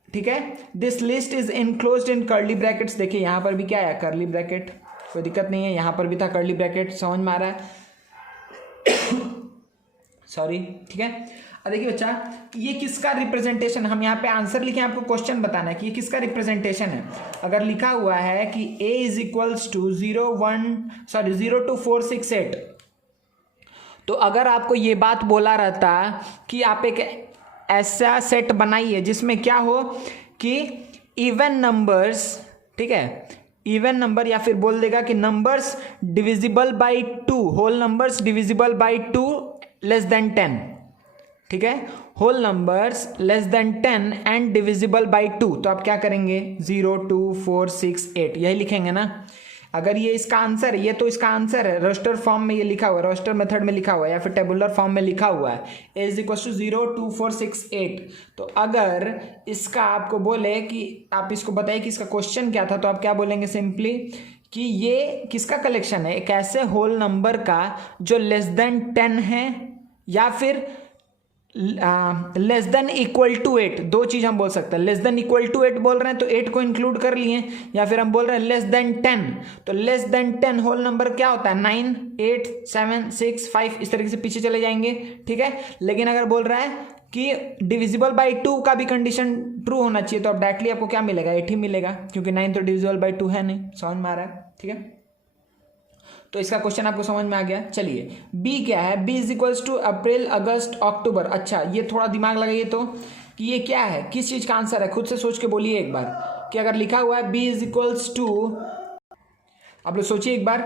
ठीक है, this list is enclosed in curly brackets। देखिए यहाँ पर भी क्या है, curly bracket, कोई दिक्कत नहीं है। यहाँ पर भी था curly bracket, समझ में आ रहा है सॉरी। ठीक है, अब देखिए बच्चा, ये किसका रिप्रेजेंटेशन, हम यहाँ पे आंसर लिखे, आपको क्वेश्चन बताना है कि ये किसका रिप्रेजेंटेशन है। अगर लिखा हुआ है कि A इज इक्वल्स टू 0 2 4 6 8, तो अगर आपको ये बात बोला रहता कि आप एक ऐसा सेट बनाइए जिसमें क्या हो कि इवन नंबर्स, ठीक है, इवन नंबर, या फिर बोल देगा कि numbers divisible by 2, whole numbers divisible by 2 less than 10। ठीक है, whole numbers less than 10 and divisible by 2, तो आप क्या करेंगे, 0 2 4 6 8 यही लिखेंगे ना। अगर ये इसका आंसर है, ये तो इसका आंसर है, रोस्टर फॉर्म में ये लिखा हुआ है, रोस्टर मेथड में लिखा हुआ है या फिर टेबुलर फॉर्म में लिखा हुआ है A इज इक्वल टू 0 2 4 6 8। तो अगर इसका आपको बोले कि आप इसको बताइए कि इसका क्वेश्चन क्या था, तो आप क्या बोलेंगे, सिंपली कि ये किसका कलेक्शन है, एक ऐसे होल नंबर का जो लेस देन 10 है या फिर लेस देन इक्वल टू 8। 2 चीज हम बोल सकते हैं, लेस देन इक्वल टू 8 बोल रहे हैं तो 8 को इंक्लूड कर लिए, या फिर हम बोल रहे हैं लेस देन 10, तो लेस देन 10 होल नंबर क्या होता है, 9 8 7 6 5, इस तरीके से पीछे चले जाएंगे। ठीक है, लेकिन अगर बोल रहा है कि डिविजिबल बाय 2 का भी कंडीशन ट्रू होना चाहिए, तो अब डायरेक्टली आपको क्या मिलेगा, 8 ही मिलेगा, क्योंकि 9 तो डिविजिबल बाय 2 है नहीं। समझ में आ रहा है, ठीक है, तो इसका क्वेश्चन आपको समझ में आ गया। चलिए, बी क्या है, बी इज इक्वल्स टू अप्रैल अगस्त अक्टूबर। अच्छा, ये थोड़ा दिमाग लगाइए तो कि ये क्या है, किस चीज का आंसर है, खुद से सोच के बोलिए एक बार कि अगर लिखा हुआ है बी इज इक्वल्स टू, आप लोग सोचिए एक बार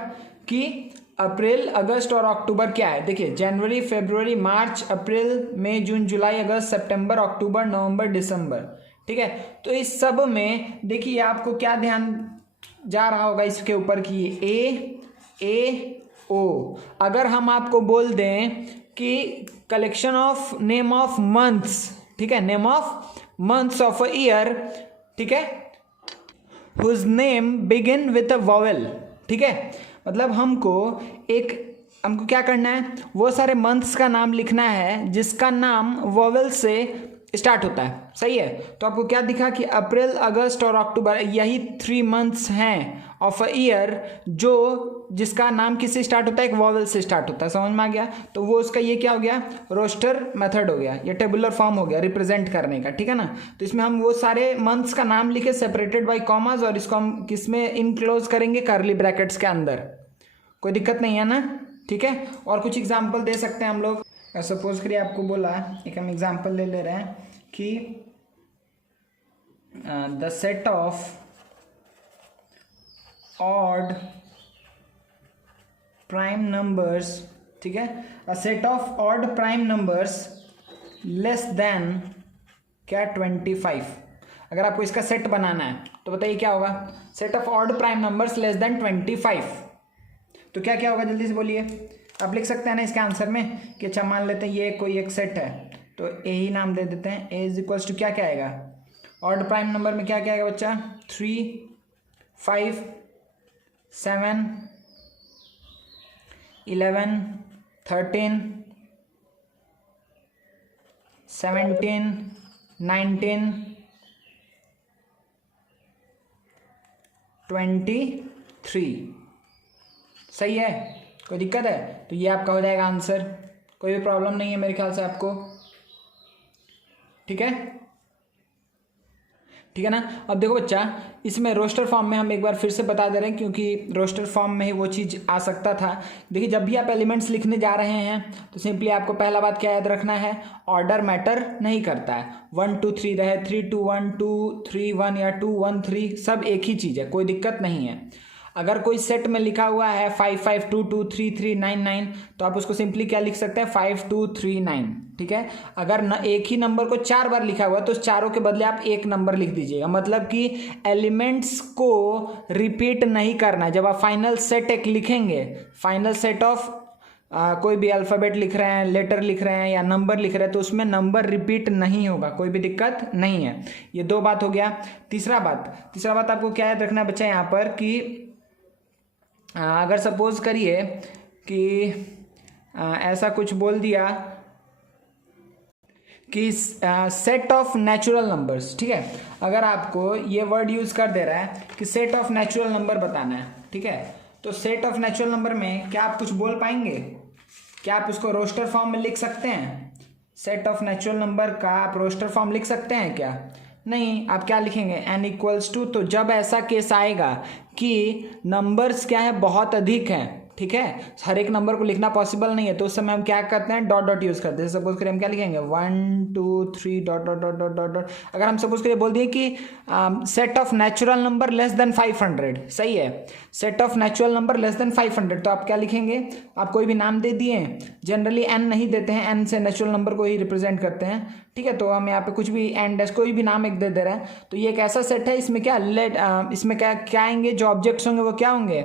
कि अप्रैल अगस्त और अक्टूबर क्या है। देखिए, जनवरी फरवरी मार्च अप्रैल मई जून जुलाई अगस्त सितंबर अक्टूबर नवंबर दिसंबर। ठीक है, तो इस सब में देखिए आपको क्या ध्यान जा रहा होगा इसके ऊपर कि ए ओ। अगर हम आपको बोल दें कि collection of name of months, ठीक है, name of months of a year, ठीक है, whose name begin with a vowel. ठीक है, मतलब हमको क्या करना है, वो सारे मंथ्स का नाम लिखना है जिसका नाम वॉवेल से स्टार्ट होता है। सही है, तो आपको क्या दिखा कि अप्रैल अगस्त और अक्टूबर यही 3 मंथ्स हैं ऑफ अ ईयर जो जिसका नाम किससे स्टार्ट होता है, एक वॉवेल से स्टार्ट होता है। समझ में आ गया, तो वो उसका ये क्या हो गया, रोस्टर मेथड हो गया, ये टेबुलर फॉर्म हो गया रिप्रेजेंट करने का। ठीक है ना, तो इसमें हम वो सारे मंथ्स का नाम लिखे सेपरेटेड बाय कॉमास, और इसको हम किसमें इनक्लोज करेंगे, कर्ली ब्रैकेट्स के अंदर। कोई दिक्कत नहीं है ना, ठीक है। और कुछ एग्जाम्पल दे सकते हैं हम लोग। सपोज करिए आपको बोला, एक हम एग्जाम्पल ले रहे हैं कि the set of odd prime numbers, ठीक है, a set of odd prime numbers less then क्या 25। अगर आपको इसका सेट बनाना है तो बताइए क्या होगा, set of odd prime numbers less then 25, तो क्या क्या होगा जल्दी से बोलिए। आप लिख सकते हैं ना इसके आंसर में कि अच्छा मान लेते हैं ये कोई एक सेट है तो ए ही नाम दे देते हैं, ए इज इक्वल्स टू क्या क्या आएगा, ऑड प्राइम नंबर में क्या क्या आएगा बच्चा, 3, 5, 7, 11, 13, 17, 19, 23। सही है, कोई दिक्कत है? तो ये आपका हो जाएगा आंसर, कोई भी प्रॉब्लम नहीं है मेरे ख्याल से आपको, ठीक है, ठीक है ना। अब देखो बच्चा, इसमें रोस्टर फॉर्म में हम एक बार फिर से बता दे रहे हैं क्योंकि रोस्टर फॉर्म में ही वो चीज़ आ सकता था। देखिए जब भी आप एलिमेंट्स लिखने जा रहे हैं तो सिंपली आपको पहला बात क्या याद रखना है, ऑर्डर मैटर नहीं करता है, 1 2 3 रहे, 3 2 1 2 3 1 या 2 1 3 सब एक ही चीज़ है, कोई दिक्कत नहीं है। अगर कोई सेट में लिखा हुआ है 5 5 2 2 3 3 9 9 तो आप उसको सिंपली क्या लिख सकते हैं, 5 2 3 9, ठीक है। अगर एक ही नंबर को 4 बार लिखा हुआ है तो उस चारों के बदले आप एक नंबर लिख दीजिएगा, मतलब कि एलिमेंट्स को रिपीट नहीं करना है। जब आप फाइनल सेट एक लिखेंगे, फाइनल सेट ऑफ कोई भी अल्फ़ाबेट लिख रहे हैं, लेटर लिख रहे हैं या नंबर लिख रहे हैं तो उसमें नंबर रिपीट नहीं होगा, कोई भी दिक्कत नहीं है। ये दो बात हो गया। तीसरा बात आपको क्या याद रखना है बच्चा यहाँ पर कि अगर सपोज करिए कि ऐसा कुछ बोल दिया कि सेट ऑफ नेचुरल नंबर्स, ठीक है, अगर आपको ये वर्ड यूज कर दे रहा है कि सेट ऑफ नेचुरल नंबर बताना है, ठीक है, तो सेट ऑफ नेचुरल नंबर में क्या आप कुछ बोल पाएंगे, क्या आप उसको रोस्टर फॉर्म में लिख सकते हैं? सेट ऑफ नेचुरल नंबर का आप रोस्टर फॉर्म लिख सकते हैं क्या? नहीं। आप क्या लिखेंगे, n इक्वल्स टू, तो जब ऐसा केस आएगा कि नंबर्स क्या है बहुत अधिक हैं, ठीक है, हर एक नंबर को लिखना पॉसिबल नहीं है, तो उस समय हम क्या करते हैं, डॉट डॉट यूज करते हैं। सपोज करिए हम क्या लिखेंगे, 1 2 3 dot dot dot dot dot dot. अगर हम सपोज करिए बोल दिए कि set of natural number less then 500, सही है, set of natural number less then 500, तो आप क्या लिखेंगे, आप कोई भी नाम दे दिए, जनरली n नहीं देते हैं, n से नेचुरल नंबर को ही रिप्रेजेंट करते हैं, ठीक है, तो हम यहाँ पे कुछ भी n डैश कोई भी नाम एक दे रहे हैं। तो ये एक ऐसा सेट है, इसमें क्या इसमें क्या आएंगे, जो ऑब्जेक्ट्स होंगे वो क्या होंगे,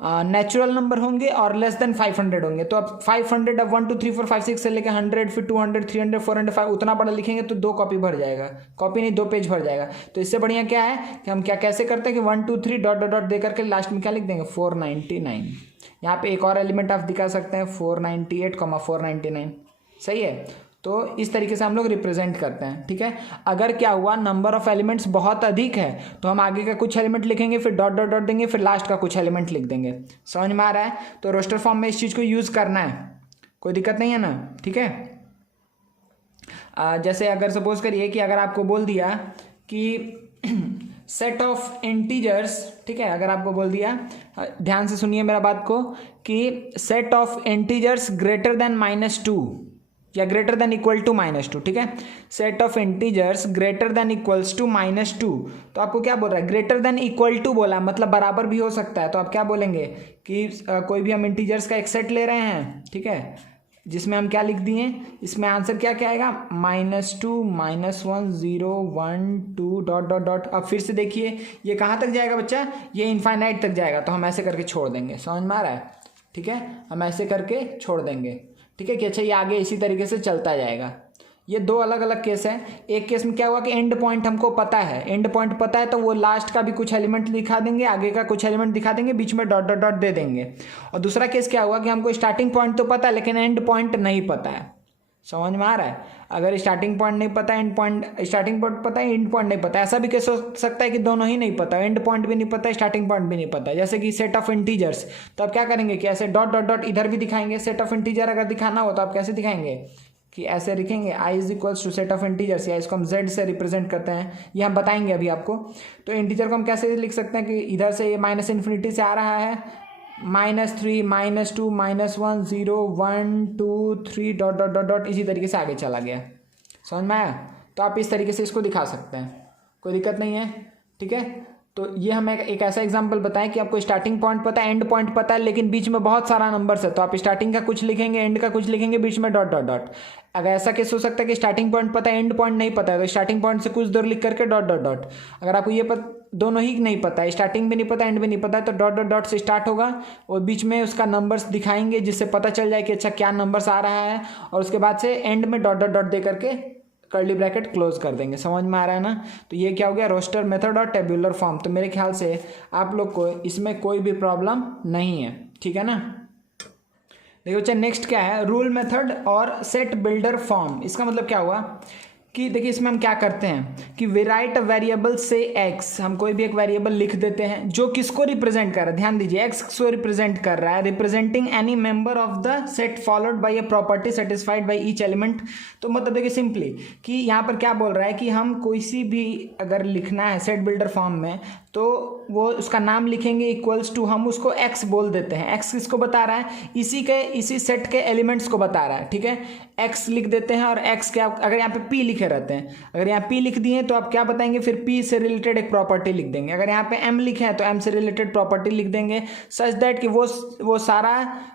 नेचुरल नंबर होंगे और लेस देन 500 होंगे। तो अब 500, अब 1 2 3 4 5 6 से लेकर 100, फिर 200 300 400 5 उतना बड़ा लिखेंगे तो 2 कॉपी भर जाएगा, कॉपी नहीं 2 पेज भर जाएगा। तो इससे बढ़िया क्या है कि हम क्या कैसे करते हैं कि 1 2 3 डॉट डॉट डॉट दे करके लास्ट में क्या लिख देंगे, 499। यहाँ पे एक और एलिमेंट आप दिखा सकते हैं, 498, 499, सही है। तो इस तरीके से हम लोग रिप्रेजेंट करते हैं, ठीक है। अगर क्या हुआ, नंबर ऑफ एलिमेंट्स बहुत अधिक है तो हम आगे का कुछ एलिमेंट लिखेंगे, फिर डॉट डॉट डॉट देंगे, फिर लास्ट का कुछ एलिमेंट लिख देंगे। समझ में आ रहा है? तो रोस्टर फॉर्म में इस चीज़ को यूज़ करना है, कोई दिक्कत नहीं है ना, ठीक है। जैसे अगर सपोज करिए कि अगर आपको बोल दिया कि सेट ऑफ इंटीजर्स, ठीक है, अगर आपको बोल दिया, ध्यान से सुनिए मेरा बात को, कि set of integers greater than -2 या ग्रेटर देन इक्वल टू -2, ठीक है, set of integers greater than equals to -2, तो आपको क्या बोल रहा है, ग्रेटर देन इक्वल टू बोला है, मतलब बराबर भी हो सकता है। तो आप क्या बोलेंगे कि कोई भी हम इंटीजर्स का एक सेट ले रहे हैं, ठीक है, जिसमें हम क्या लिख दिए, इसमें आंसर क्या क्या आएगा, -2 -1 0 1 2 डॉट डॉट डॉट। अब फिर से देखिए ये कहाँ तक जाएगा बच्चा, ये इनफाइनाइट तक जाएगा, तो हम ऐसे करके छोड़ देंगे। समझ में आ रहा है? ठीक है, हम ऐसे करके छोड़ देंगे, ठीक है, कि अच्छा ये आगे इसी तरीके से चलता जाएगा। ये दो अलग अलग केस है। एक केस में क्या हुआ कि एंड पॉइंट हमको पता है, एंड पॉइंट पता है तो वो लास्ट का भी कुछ एलिमेंट दिखा देंगे, आगे का कुछ एलिमेंट दिखा देंगे, बीच में डॉट डॉट डॉट दे देंगे। और दूसरा केस क्या हुआ कि हमको स्टार्टिंग पॉइंट तो पता है लेकिन एंड पॉइंट नहीं पता है। समझ में आ रहा है? अगर स्टार्टिंग पॉइंट नहीं पता, एंड पॉइंट, स्टार्टिंग पॉइंट पता है, एंड पॉइंट नहीं पता, ऐसा भी केस हो सकता है कि दोनों ही नहीं पता, एंड पॉइंट भी नहीं पता, स्टार्टिंग पॉइंट भी नहीं पता। जैसे कि सेट ऑफ इंटीजर्स, तो आप क्या करेंगे कि ऐसे डॉट डॉट डॉट इधर भी दिखाएंगे। सेट ऑफ इंटीजर अगर दिखाना हो तो आप कैसे दिखाएंगे कि ऐसे लिखेंगे i is equals to set of integers, या इसको हम z से रिप्रेजेंट करते हैं, ये हम बताएंगे अभी आपको। तो इंटीजर को हम कैसे लिख सकते हैं कि इधर से ये -∞ से आ रहा है, -3 -2 -1 0 1 2 3 डॉट डॉट डॉट डॉट, इसी तरीके से आगे चला गया। समझ में आया? तो आप इस तरीके से इसको दिखा सकते हैं। कोई दिक्कत नहीं है, ठीक है। तो ये हम एक ऐसा एग्जांपल बताएं कि आपको स्टार्टिंग पॉइंट पता है, एंड पॉइंट पता है, लेकिन बीच में बहुत सारा नंबर्स है, तो आप स्टार्टिंग का कुछ लिखेंगे, एंड का कुछ लिखेंगे, बीच में डॉट डॉट डॉट। अगर ऐसा केस हो सकता है कि स्टार्टिंग पॉइंट पता है, एंड पॉइंट नहीं पता है, तो स्टार्टिंग पॉइंट से कुछ दूर लिख करके डॉट डॉट डॉट। अगर आपको ये दोनों ही नहीं पता है, स्टार्टिंग भी नहीं पता, एंड भी नहीं पता है, तो डॉट डॉट डॉट से स्टार्ट होगा और बीच में उसका नंबर्स दिखाएंगे जिससे पता चल जाए कि अच्छा क्या नंबर्स आ रहा है, और उसके बाद से एंड में डॉट डॉट डॉट दे करके कर्ली ब्रैकेट क्लोज कर देंगे। समझ में आ रहा है ना। तो ये क्या हो गया, रोस्टर मेथड और टेबुलर फॉर्म। तो मेरे ख्याल से आप लोग को इसमें कोई भी प्रॉब्लम नहीं है, ठीक है ना। देखिए बच्चा नेक्स्ट क्या है, रूल मेथड और सेट बिल्डर फॉर्म। इसका मतलब क्या हुआ कि देखिए इसमें हम क्या करते हैं कि वी राइट अ वेरिएबल से एक्स, हम कोई भी एक वेरिएबल लिख देते हैं जो किसको रिप्रेजेंट कर रहा है, ध्यान दीजिए एक्स को रिप्रेजेंट कर रहा है, representing any member of the set followed by a property satisfied by each element. तो मतलब देखिए सिंपली कि यहाँ पर क्या बोल रहा है कि हम कोई सी भी अगर लिखना है सेट बिल्डर फॉर्म में, तो वो उसका नाम लिखेंगे इक्वल्स टू, हम उसको एक्स बोल देते हैं। एक्स किसको बता रहा है, इसी सेट के एलिमेंट्स को बता रहा है, ठीक है। एक्स लिख देते हैं और एक्स क्या, अगर यहाँ पे पी लिखे रहते हैं, अगर यहाँ पी लिख दिए तो आप क्या बताएंगे, फिर पी से रिलेटेड एक प्रॉपर्टी लिख देंगे। अगर यहाँ पे एम लिखे हैं तो एम से रिलेटेड प्रॉपर्टी लिख देंगे, सच दैट कि वो सारा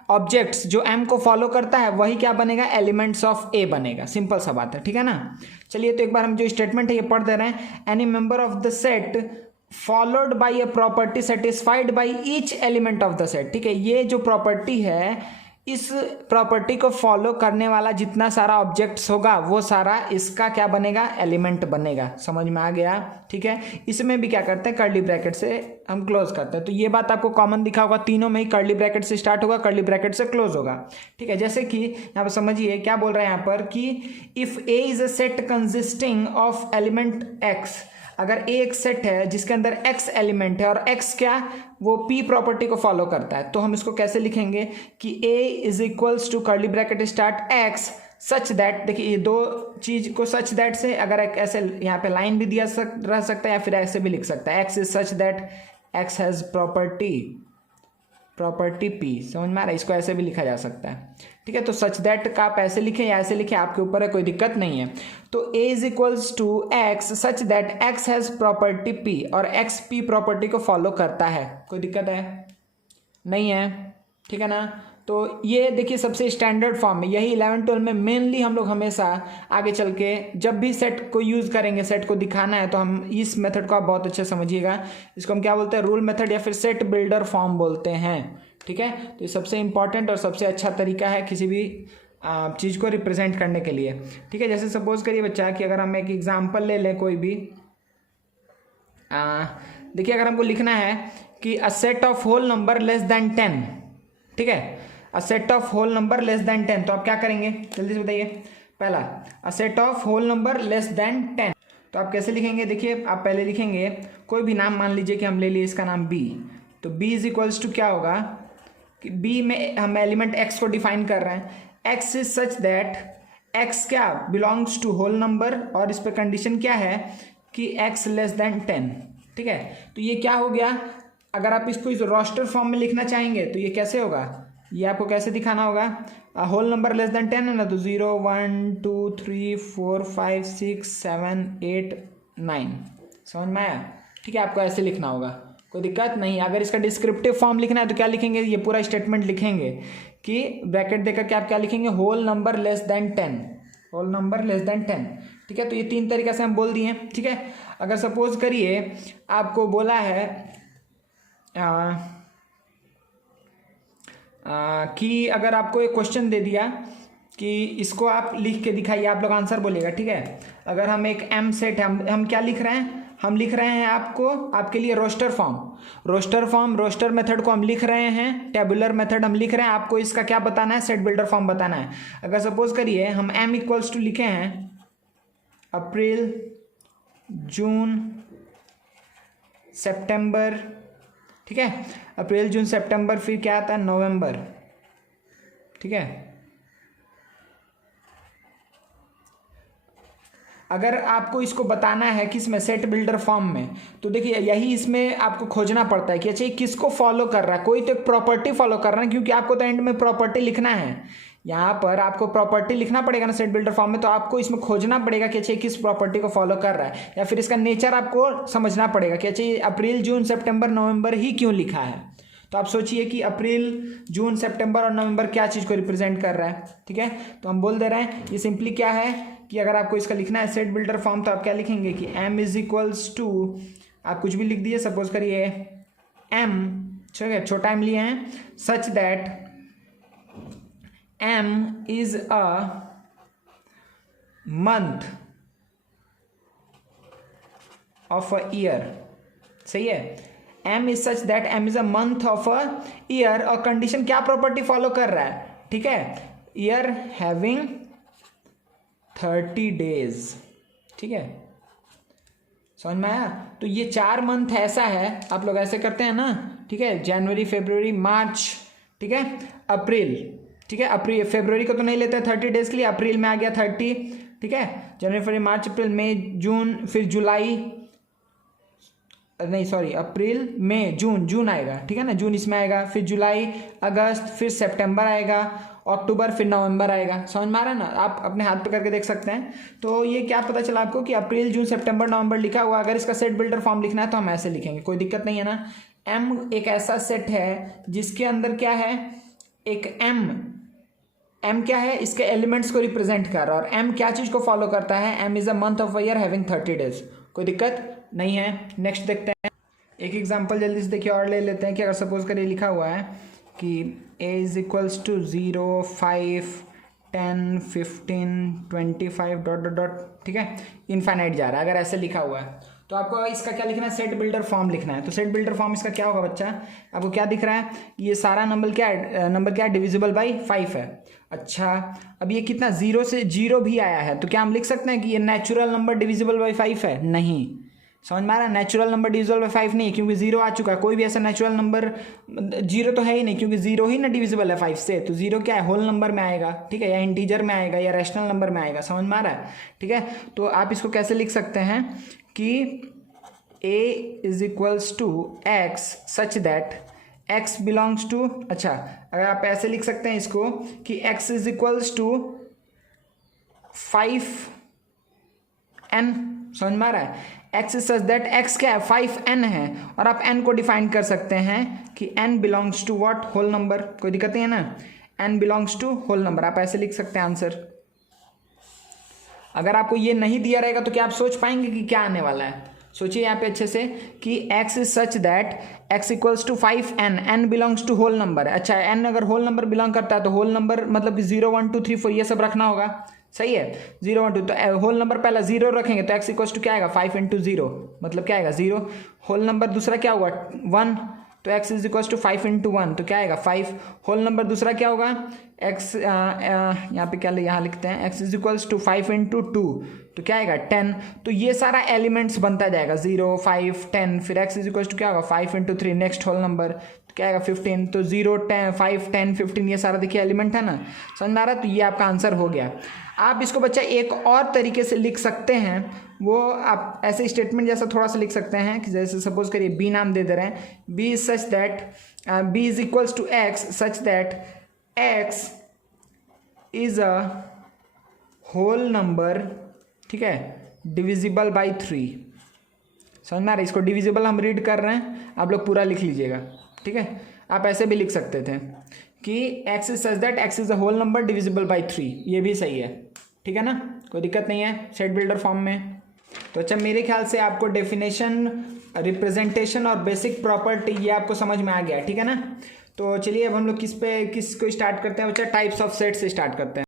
ऑब्जेक्ट्स जो एम को फॉलो करता है वही क्या बनेगा, एलिमेंट्स ऑफ ए बनेगा। सिंपल सा बात है, ठीक है ना। चलिए तो एक बार हम जो स्टेटमेंट है ये पढ़ दे रहे हैं। Any member of the set followed by a property satisfied by each element of the set, ठीक है। ये जो प्रॉपर्टी है, इस प्रॉपर्टी को फॉलो करने वाला जितना सारा ऑब्जेक्ट्स होगा वो सारा इसका क्या बनेगा, एलिमेंट बनेगा। समझ में आ गया, ठीक है। इसमें भी क्या करते हैं, कर्ली ब्रैकेट से हम क्लोज करते हैं। तो ये बात आपको कॉमन दिखा होगा, तीनों में ही कर्ली ब्रैकेट से स्टार्ट होगा, कर्ली ब्रैकेट से क्लोज होगा, ठीक है। जैसे कि यहाँ पर समझिए क्या बोल रहे हैं यहाँ पर कि if A is a set consisting of element x, अगर ए एक सेट है जिसके अंदर x एलिमेंट है और x क्या, वो p प्रॉपर्टी को फॉलो करता है, तो हम इसको कैसे लिखेंगे कि a is equals to curly bracket start x such that, देखिए ये दो चीज को सच दैट से अगर एक ऐसे यहाँ पे लाइन भी दिया रह सकता है या फिर ऐसे भी लिख सकता है, x is such that x has property p। समझ में आ रहा है, इसको ऐसे भी लिखा जा सकता है, ठीक है। तो सच दैट का आप ऐसे लिखें या ऐसे लिखें, आपके ऊपर है, कोई दिक्कत नहीं है। तो a is equals to x such that x has property p और x p प्रॉपर्टी को फॉलो करता है। कोई दिक्कत है नहीं है, ठीक है ना। तो ये देखिए सबसे स्टैंडर्ड फॉर्म है, यही 11-12 में मेनली हम लोग हमेशा आगे चल के जब भी सेट को यूज़ करेंगे, सेट को दिखाना है, तो हम इस मेथड को आप बहुत अच्छे समझिएगा। इसको हम क्या बोलते हैं, रूल मेथड या फिर सेट बिल्डर फॉर्म बोलते हैं, ठीक है। तो ये सबसे इंपॉर्टेंट और सबसे अच्छा तरीका है किसी भी चीज़ को रिप्रेजेंट करने के लिए, ठीक है। जैसे सपोज करिए बच्चा कि अगर हम एक एग्जाम्पल ले लें कोई भी, देखिए अगर हमको लिखना है कि a set of whole number less than 10, ठीक है, a set of whole number less than 10, तो आप क्या करेंगे जल्दी से बताइए। पहला, a set of whole number less than 10, तो आप कैसे लिखेंगे, देखिए आप पहले लिखेंगे कोई भी नाम, मान लीजिए कि हम ले लिए इसका नाम b, तो b इज इक्वल्स टू क्या होगा कि b में हम एलिमेंट x को डिफाइन कर रहे हैं, x is such that x क्या बिलोंग्स टू होल नंबर, और इस पर कंडीशन क्या है कि x लेस देन 10, ठीक है। तो ये क्या हो गया, अगर आप इसको इस रोस्टर फॉर्म में लिखना चाहेंगे तो ये कैसे होगा, ये आपको कैसे दिखाना होगा, होल नंबर लेस देन 10 है ना, तो 0 1 2 3 4 5 6 7 8 9, समझ में आया, ठीक है। आपको ऐसे लिखना होगा, कोई दिक्कत नहीं। अगर इसका डिस्क्रिप्टिव फॉर्म लिखना है तो क्या लिखेंगे, ये पूरा स्टेटमेंट लिखेंगे कि ब्रैकेट देकर के आप क्या लिखेंगे, whole number less than 10, whole number less than 10, ठीक है। तो ये तीन तरीके से हम बोल दिए, ठीक है। अगर सपोज करिए आपको बोला है कि अगर आपको एक क्वेश्चन दे दिया कि इसको आप लिख के दिखाइए, आप लोग आंसर बोलिएगा, ठीक है। अगर हम एक एम सेट है, हम क्या लिख रहे हैं, हम लिख रहे हैं आपके लिए रोस्टर फॉर्म, रोस्टर मेथड को हम लिख रहे हैं, टेबुलर मेथड हम लिख रहे हैं, आपको इसका क्या बताना है, सेट बिल्डर फॉर्म बताना है। अगर सपोज करिए हम m इक्वल्स टू लिखे हैं अप्रैल जून सितंबर, ठीक है, अप्रैल जून सितंबर, फिर क्या आता है नवंबर, ठीक है। अगर आपको इसको बताना है किसमें, सेट बिल्डर फॉर्म में, तो देखिए यही इसमें आपको खोजना पड़ता है कि अच्छा ये किसको फॉलो कर रहा है, कोई तो एक प्रॉपर्टी फॉलो कर रहा है, क्योंकि आपको तो एंड में प्रॉपर्टी लिखना है यहाँ पर आपको प्रॉपर्टी लिखना पड़ेगा ना सेट बिल्डर फॉर्म में, तो आपको इसमें खोजना पड़ेगा कि अच्छा किस प्रॉपर्टी को फॉलो कर रहा है, या फिर इसका नेचर आपको समझना पड़ेगा कि अच्छा ये अप्रैल जून सितंबर नवंबर ही क्यों लिखा है। तो आप सोचिए कि अप्रैल जून सितंबर और नवंबर क्या चीज़ को रिप्रेजेंट कर रहा है, ठीक है। तो हम बोल दे रहे हैं ये सिंपली क्या है कि अगर आपको इसका लिखना है सेट बिल्डर फॉर्म, तो आप क्या लिखेंगे कि m इज इक्वल्स टू, आप कुछ भी लिख दीजिए, सपोज करिए m, ठीक है, छोटा m लिए हैं, such that m is a month of a year, सही है। m is such that m is a month of a year, और कंडीशन क्या प्रॉपर्टी फॉलो कर रहा है, ठीक है, ईयर हैविंग 30 डेज, ठीक है, समझ में आया। तो ये 4 मंथ ऐसा है, आप लोग ऐसे करते हैं ना, ठीक है, जनवरी फरवरी मार्च, ठीक है, अप्रैल, ठीक है, अप्रैल फरवरी को तो नहीं लेते 30 डेज के लिए, अप्रैल में आ गया 30, ठीक है, जनवरी फरवरी मार्च अप्रैल मई जून, फिर जुलाई, नहीं सॉरी अप्रैल मई जून आएगा, ठीक है ना, जून इसमें आएगा, फिर जुलाई अगस्त, फिर सितंबर आएगा, अक्टूबर, फिर नवंबर आएगा, समझ में आ रहा है ना। आप अपने हाथ पे करके देख सकते हैं। तो ये क्या पता चला आपको कि अप्रैल जून सितंबर नवंबर लिखा हुआ, अगर इसका सेट बिल्डर फॉर्म लिखना है तो हम ऐसे लिखेंगे, कोई दिक्कत नहीं है ना। एम एक ऐसा सेट है जिसके अंदर क्या है, एक एम क्या है, इसके एलिमेंट्स को रिप्रेजेंट कर रहा है, और एम क्या चीज़ को फॉलो करता है, M is a month of a year having 30 days, कोई दिक्कत नहीं है। नेक्स्ट देखते हैं, एक एग्जांपल जल्दी से देखिए और ले लेते हैं कि अगर सपोज करिए लिखा हुआ है कि a is equals to 0 5 10 15 25 dot dot dot, ठीक है, इनफाइनाइट जा रहा है, अगर ऐसे लिखा हुआ है तो आपको इसका क्या लिखना है, सेट बिल्डर फॉर्म लिखना है। तो सेट बिल्डर फॉर्म इसका क्या होगा बच्चा, आपको क्या दिख रहा है, ये सारा नंबर क्या है डिविजिबल बाई 5 है। अच्छा, अब ये कितना 0 से 0 भी आया है, तो क्या हम लिख सकते हैं कि ये नेचुरल नंबर डिविजिबल बाई 5 है, नहीं, समझ में आ रहा है, नेचुरल नंबर डिविजिबल बाई 5 नहीं, क्योंकि 0 आ चुका है, कोई भी ऐसा नेचुरल नंबर 0 तो है ही नहीं, क्योंकि 0 ही ना डिविजिबल है 5 से, तो 0 क्या है, होल नंबर में आएगा, ठीक है, या इंटीजर में आएगा या रैशनल नंबर में आएगा, समझ में आ रहा है, ठीक है। तो आप इसको कैसे लिख सकते हैं कि a is equals to x such that x belongs to, अच्छा अगर आप ऐसे लिख सकते हैं इसको कि x is equals to 5n, समझ में आ रहा है, x is such that x क्या है 5n है, और आप n को डिफाइन कर सकते हैं कि n belongs to what, whole number, कोई दिक्कत नहीं है ना, n belongs to whole number, आप ऐसे लिख सकते हैं आंसर। अगर आपको ये नहीं दिया रहेगा तो क्या आप सोच पाएंगे कि क्या आने वाला है, सोचिए यहाँ पे अच्छे से कि x is such that x equals to 5n, n belongs to whole number है। अच्छा, n अगर होल नंबर बिलोंग करता है तो होल नंबर मतलब कि 0 1 2 3 4 ये सब रखना होगा, सही है, 0 1 2, तो होल नंबर पहला 0 रखेंगे तो x इक्वल्स टू क्या आएगा 5 इंटू 0, मतलब क्या आएगा 0, होल नंबर दूसरा क्या हुआ 1, तो x is equals to 5 into 1, तो क्या आएगा 5, होल नंबर दूसरा क्या होगा x, यहाँ पे क्या यहाँ लिखते हैं x is equals to 5 into 2, तो क्या आएगा 10, तो ये सारा एलिमेंट्स बनता जाएगा 0 5 10, फिर x इज इक्वल्स टू क्या होगा 5 इंटू 3, नेक्स्ट होल नंबर तो क्या आएगा 15, तो 0 10 5 10 15 ये सारा देखिए एलिमेंट है ना, समझ में आ रहा है, तो ये आपका आंसर हो गया। आप इसको बच्चा एक और तरीके से लिख सकते हैं, वो आप ऐसे स्टेटमेंट जैसा थोड़ा सा लिख सकते हैं कि जैसे सपोज करिए बी नाम दे दे रहे हैं, B is such that B is equals to x such that X is a whole number, ठीक है, डिविजिबल बाई 3, समझ में आ रहा है, इसको डिविजिबल हम रीड कर रहे हैं, आप लोग पूरा लिख लीजिएगा, ठीक है। आप ऐसे भी लिख सकते थे कि x is such that x is a whole number divisible by 3, ये भी सही है, ठीक है ना, कोई दिक्कत नहीं है सेट बिल्डर फॉर्म में। तो अच्छा, मेरे ख्याल से आपको डेफिनेशन, रिप्रेजेंटेशन और बेसिक प्रॉपर्टी ये आपको समझ में आ गया, ठीक है ना। तो चलिए अब हम लोग किस को स्टार्ट करते हैं बच्चा, टाइप्स ऑफ सेट से स्टार्ट करते हैं।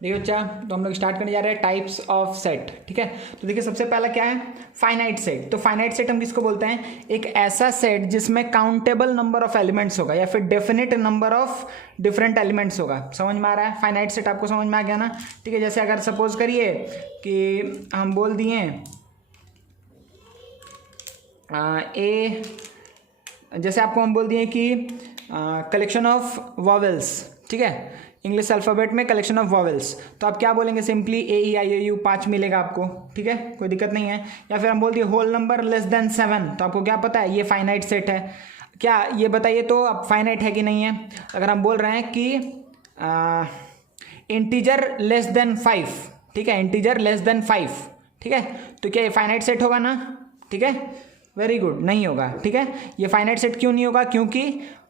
देखिए बच्चा, तो हम लोग स्टार्ट करने जा रहे हैं टाइप्स ऑफ सेट, ठीक है। तो देखिए सबसे पहला क्या है, फाइनाइट सेट। तो फाइनाइट सेट हम किसको बोलते हैं, एक ऐसा सेट जिसमें काउंटेबल नंबर ऑफ एलिमेंट्स होगा या फिर definite number of different elements होगा, समझ में आ रहा है, फाइनाइट सेट आपको समझ में आ गया ना, ठीक है। जैसे अगर सपोज करिए कि हम बोल दिए ए, जैसे आपको हम बोल दिए कि कलेक्शन ऑफ वॉवेल्स, ठीक है, इंग्लिश अल्फ़ाबेट में कलेक्शन ऑफ वॉवेल्स, तो आप क्या बोलेंगे, simply A E I O you 5 मिलेगा आपको, ठीक है, कोई दिक्कत नहीं है। या फिर हम बोल दिए होल नंबर लेस देन 7, तो आपको क्या पता है ये फाइनाइट सेट है, क्या ये बताइए तो अब फाइनाइट है कि नहीं है। अगर हम बोल रहे हैं कि इंटीजर लेस देन 5, ठीक है, इंटीजर लेस देन 5, ठीक है, तो क्या ये फाइनाइट सेट होगा ना, ठीक है, वेरी गुड, नहीं होगा, ठीक है, ये फाइनाइट सेट क्यों नहीं होगा, क्योंकि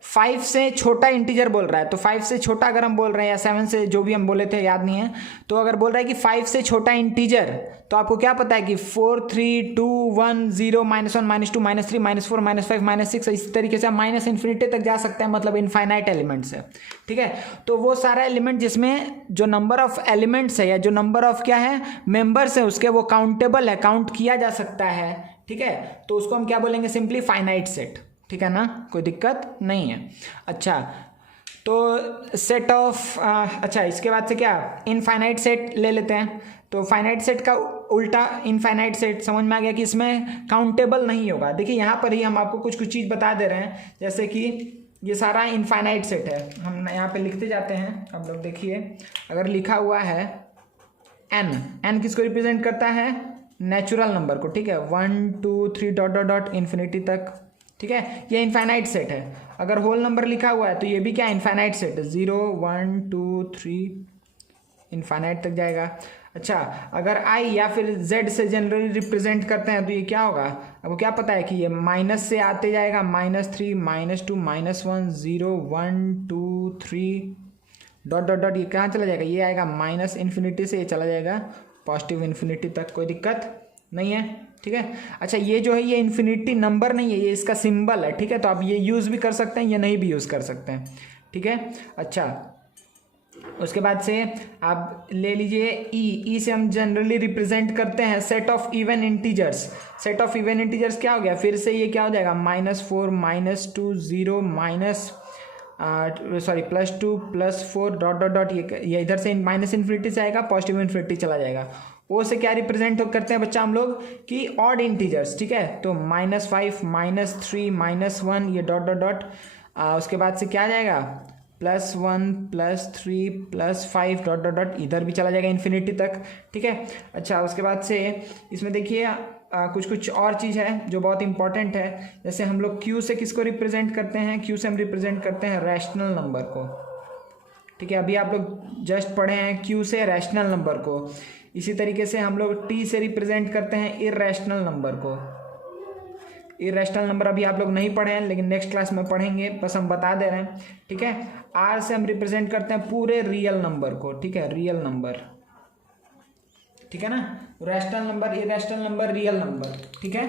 5 से छोटा इंटीजर बोल रहा है, तो 5 से छोटा अगर हम बोल रहे हैं या 7 से जो भी हम बोले थे याद नहीं है, तो अगर बोल रहा है कि 5 से छोटा इंटीजर, तो आपको क्या पता है कि 4 3 2 1 0 -1 -2 -3 -4 -5 -6 इस तरीके से माइनस इन्फिनिटी तक जा सकते हैं, मतलब इनफाइनाइट एलिमेंट्स है, ठीक है। तो वो सारा एलिमेंट जिसमें जो नंबर ऑफ एलिमेंट्स है या जो नंबर ऑफ क्या है मेंबर्स है उसके वो काउंटेबल है, काउंट किया जा सकता है, ठीक है, तो उसको हम क्या बोलेंगे, सिंपली फाइनाइट सेट, ठीक है ना, कोई दिक्कत नहीं है। अच्छा, तो सेट ऑफ अच्छा, इसके बाद से क्या इनफाइनाइट सेट ले लेते हैं। तो फाइनाइट सेट का उल्टा इनफाइनाइट सेट, समझ में आ गया कि इसमें काउंटेबल नहीं होगा। देखिए यहाँ पर ही हम आपको कुछ कुछ चीज़ बता दे रहे हैं, जैसे कि ये सारा इनफाइनाइट सेट है, हम यहाँ पे लिखते जाते हैं। अब लोग देखिए, अगर लिखा हुआ है n किसको रिप्रेजेंट करता है, नेचुरल नंबर को, ठीक है, 1 2 3 डॉट डॉट डॉट इन्फिनिटी तक, ठीक है, ये इनफाइनाइट सेट है। अगर होल नंबर लिखा हुआ है तो ये भी क्या इनफाइनाइट सेट है, 0 1 2 3 इनफाइनाइट तक जाएगा। अच्छा, अगर i या फिर z से जनरली रिप्रेजेंट करते हैं तो ये क्या होगा, आपको क्या पता है कि ये माइनस से आते जाएगा, -3 -2 -1 0 1 2 3 डॉट डॉट डॉट, ये कहाँ चला जाएगा, ये आएगा माइनस इन्फिनिटी से ये चला जाएगा पॉजिटिव इन्फिनिटी तक, कोई दिक्कत नहीं है, ठीक है। अच्छा, ये जो है ये इन्फिनिटी नंबर नहीं है, ये इसका सिंबल है, ठीक है, तो आप ये यूज़ भी कर सकते हैं, ये नहीं भी यूज़ कर सकते हैं, ठीक है। अच्छा, उसके बाद से आप ले लीजिए ई से हम जनरली रिप्रेजेंट करते हैं set of even integers. Set of even integers क्या हो गया, फिर से ये क्या हो जाएगा, -4 -2 0 +2 +4 डॉट डॉट डॉट, ये इधर से माइनस इन्फिनिटी से आएगा, पॉजिटिव इन्फिनिटी चला जाएगा। ओ से क्या रिप्रेजेंट करते हैं बच्चा हम लोग कि ऑड इंटीजर्स, ठीक है, तो -5 -3 -1 ये डॉट डॉट डॉट, उसके बाद से क्या आ जाएगा, +1 +3 +5 डॉट डॉट डॉट, इधर भी चला जाएगा इन्फिनिटी तक, ठीक है। अच्छा, उसके बाद से इसमें देखिए कुछ कुछ और चीज़ है जो बहुत इंपॉर्टेंट है, जैसे हम लोग Q से किसको रिप्रेजेंट करते हैं, Q से हम रिप्रेजेंट करते हैं रैशनल नंबर को, ठीक है, अभी आप लोग जस्ट पढ़े हैं Q से रैशनल नंबर को। इसी तरीके से हम लोग T से रिप्रेजेंट करते हैं इरैशनल नंबर को। इरैशनल नंबर अभी आप लोग नहीं पढ़े हैं, लेकिन नेक्स्ट क्लास में पढ़ेंगे, बस हम बता दे रहे हैं, ठीक है। R से हम रिप्रेजेंट करते हैं पूरे रियल नंबर को, ठीक है, रियल नंबर, ठीक है ना, rational number, irrational number, real number, ठीक है।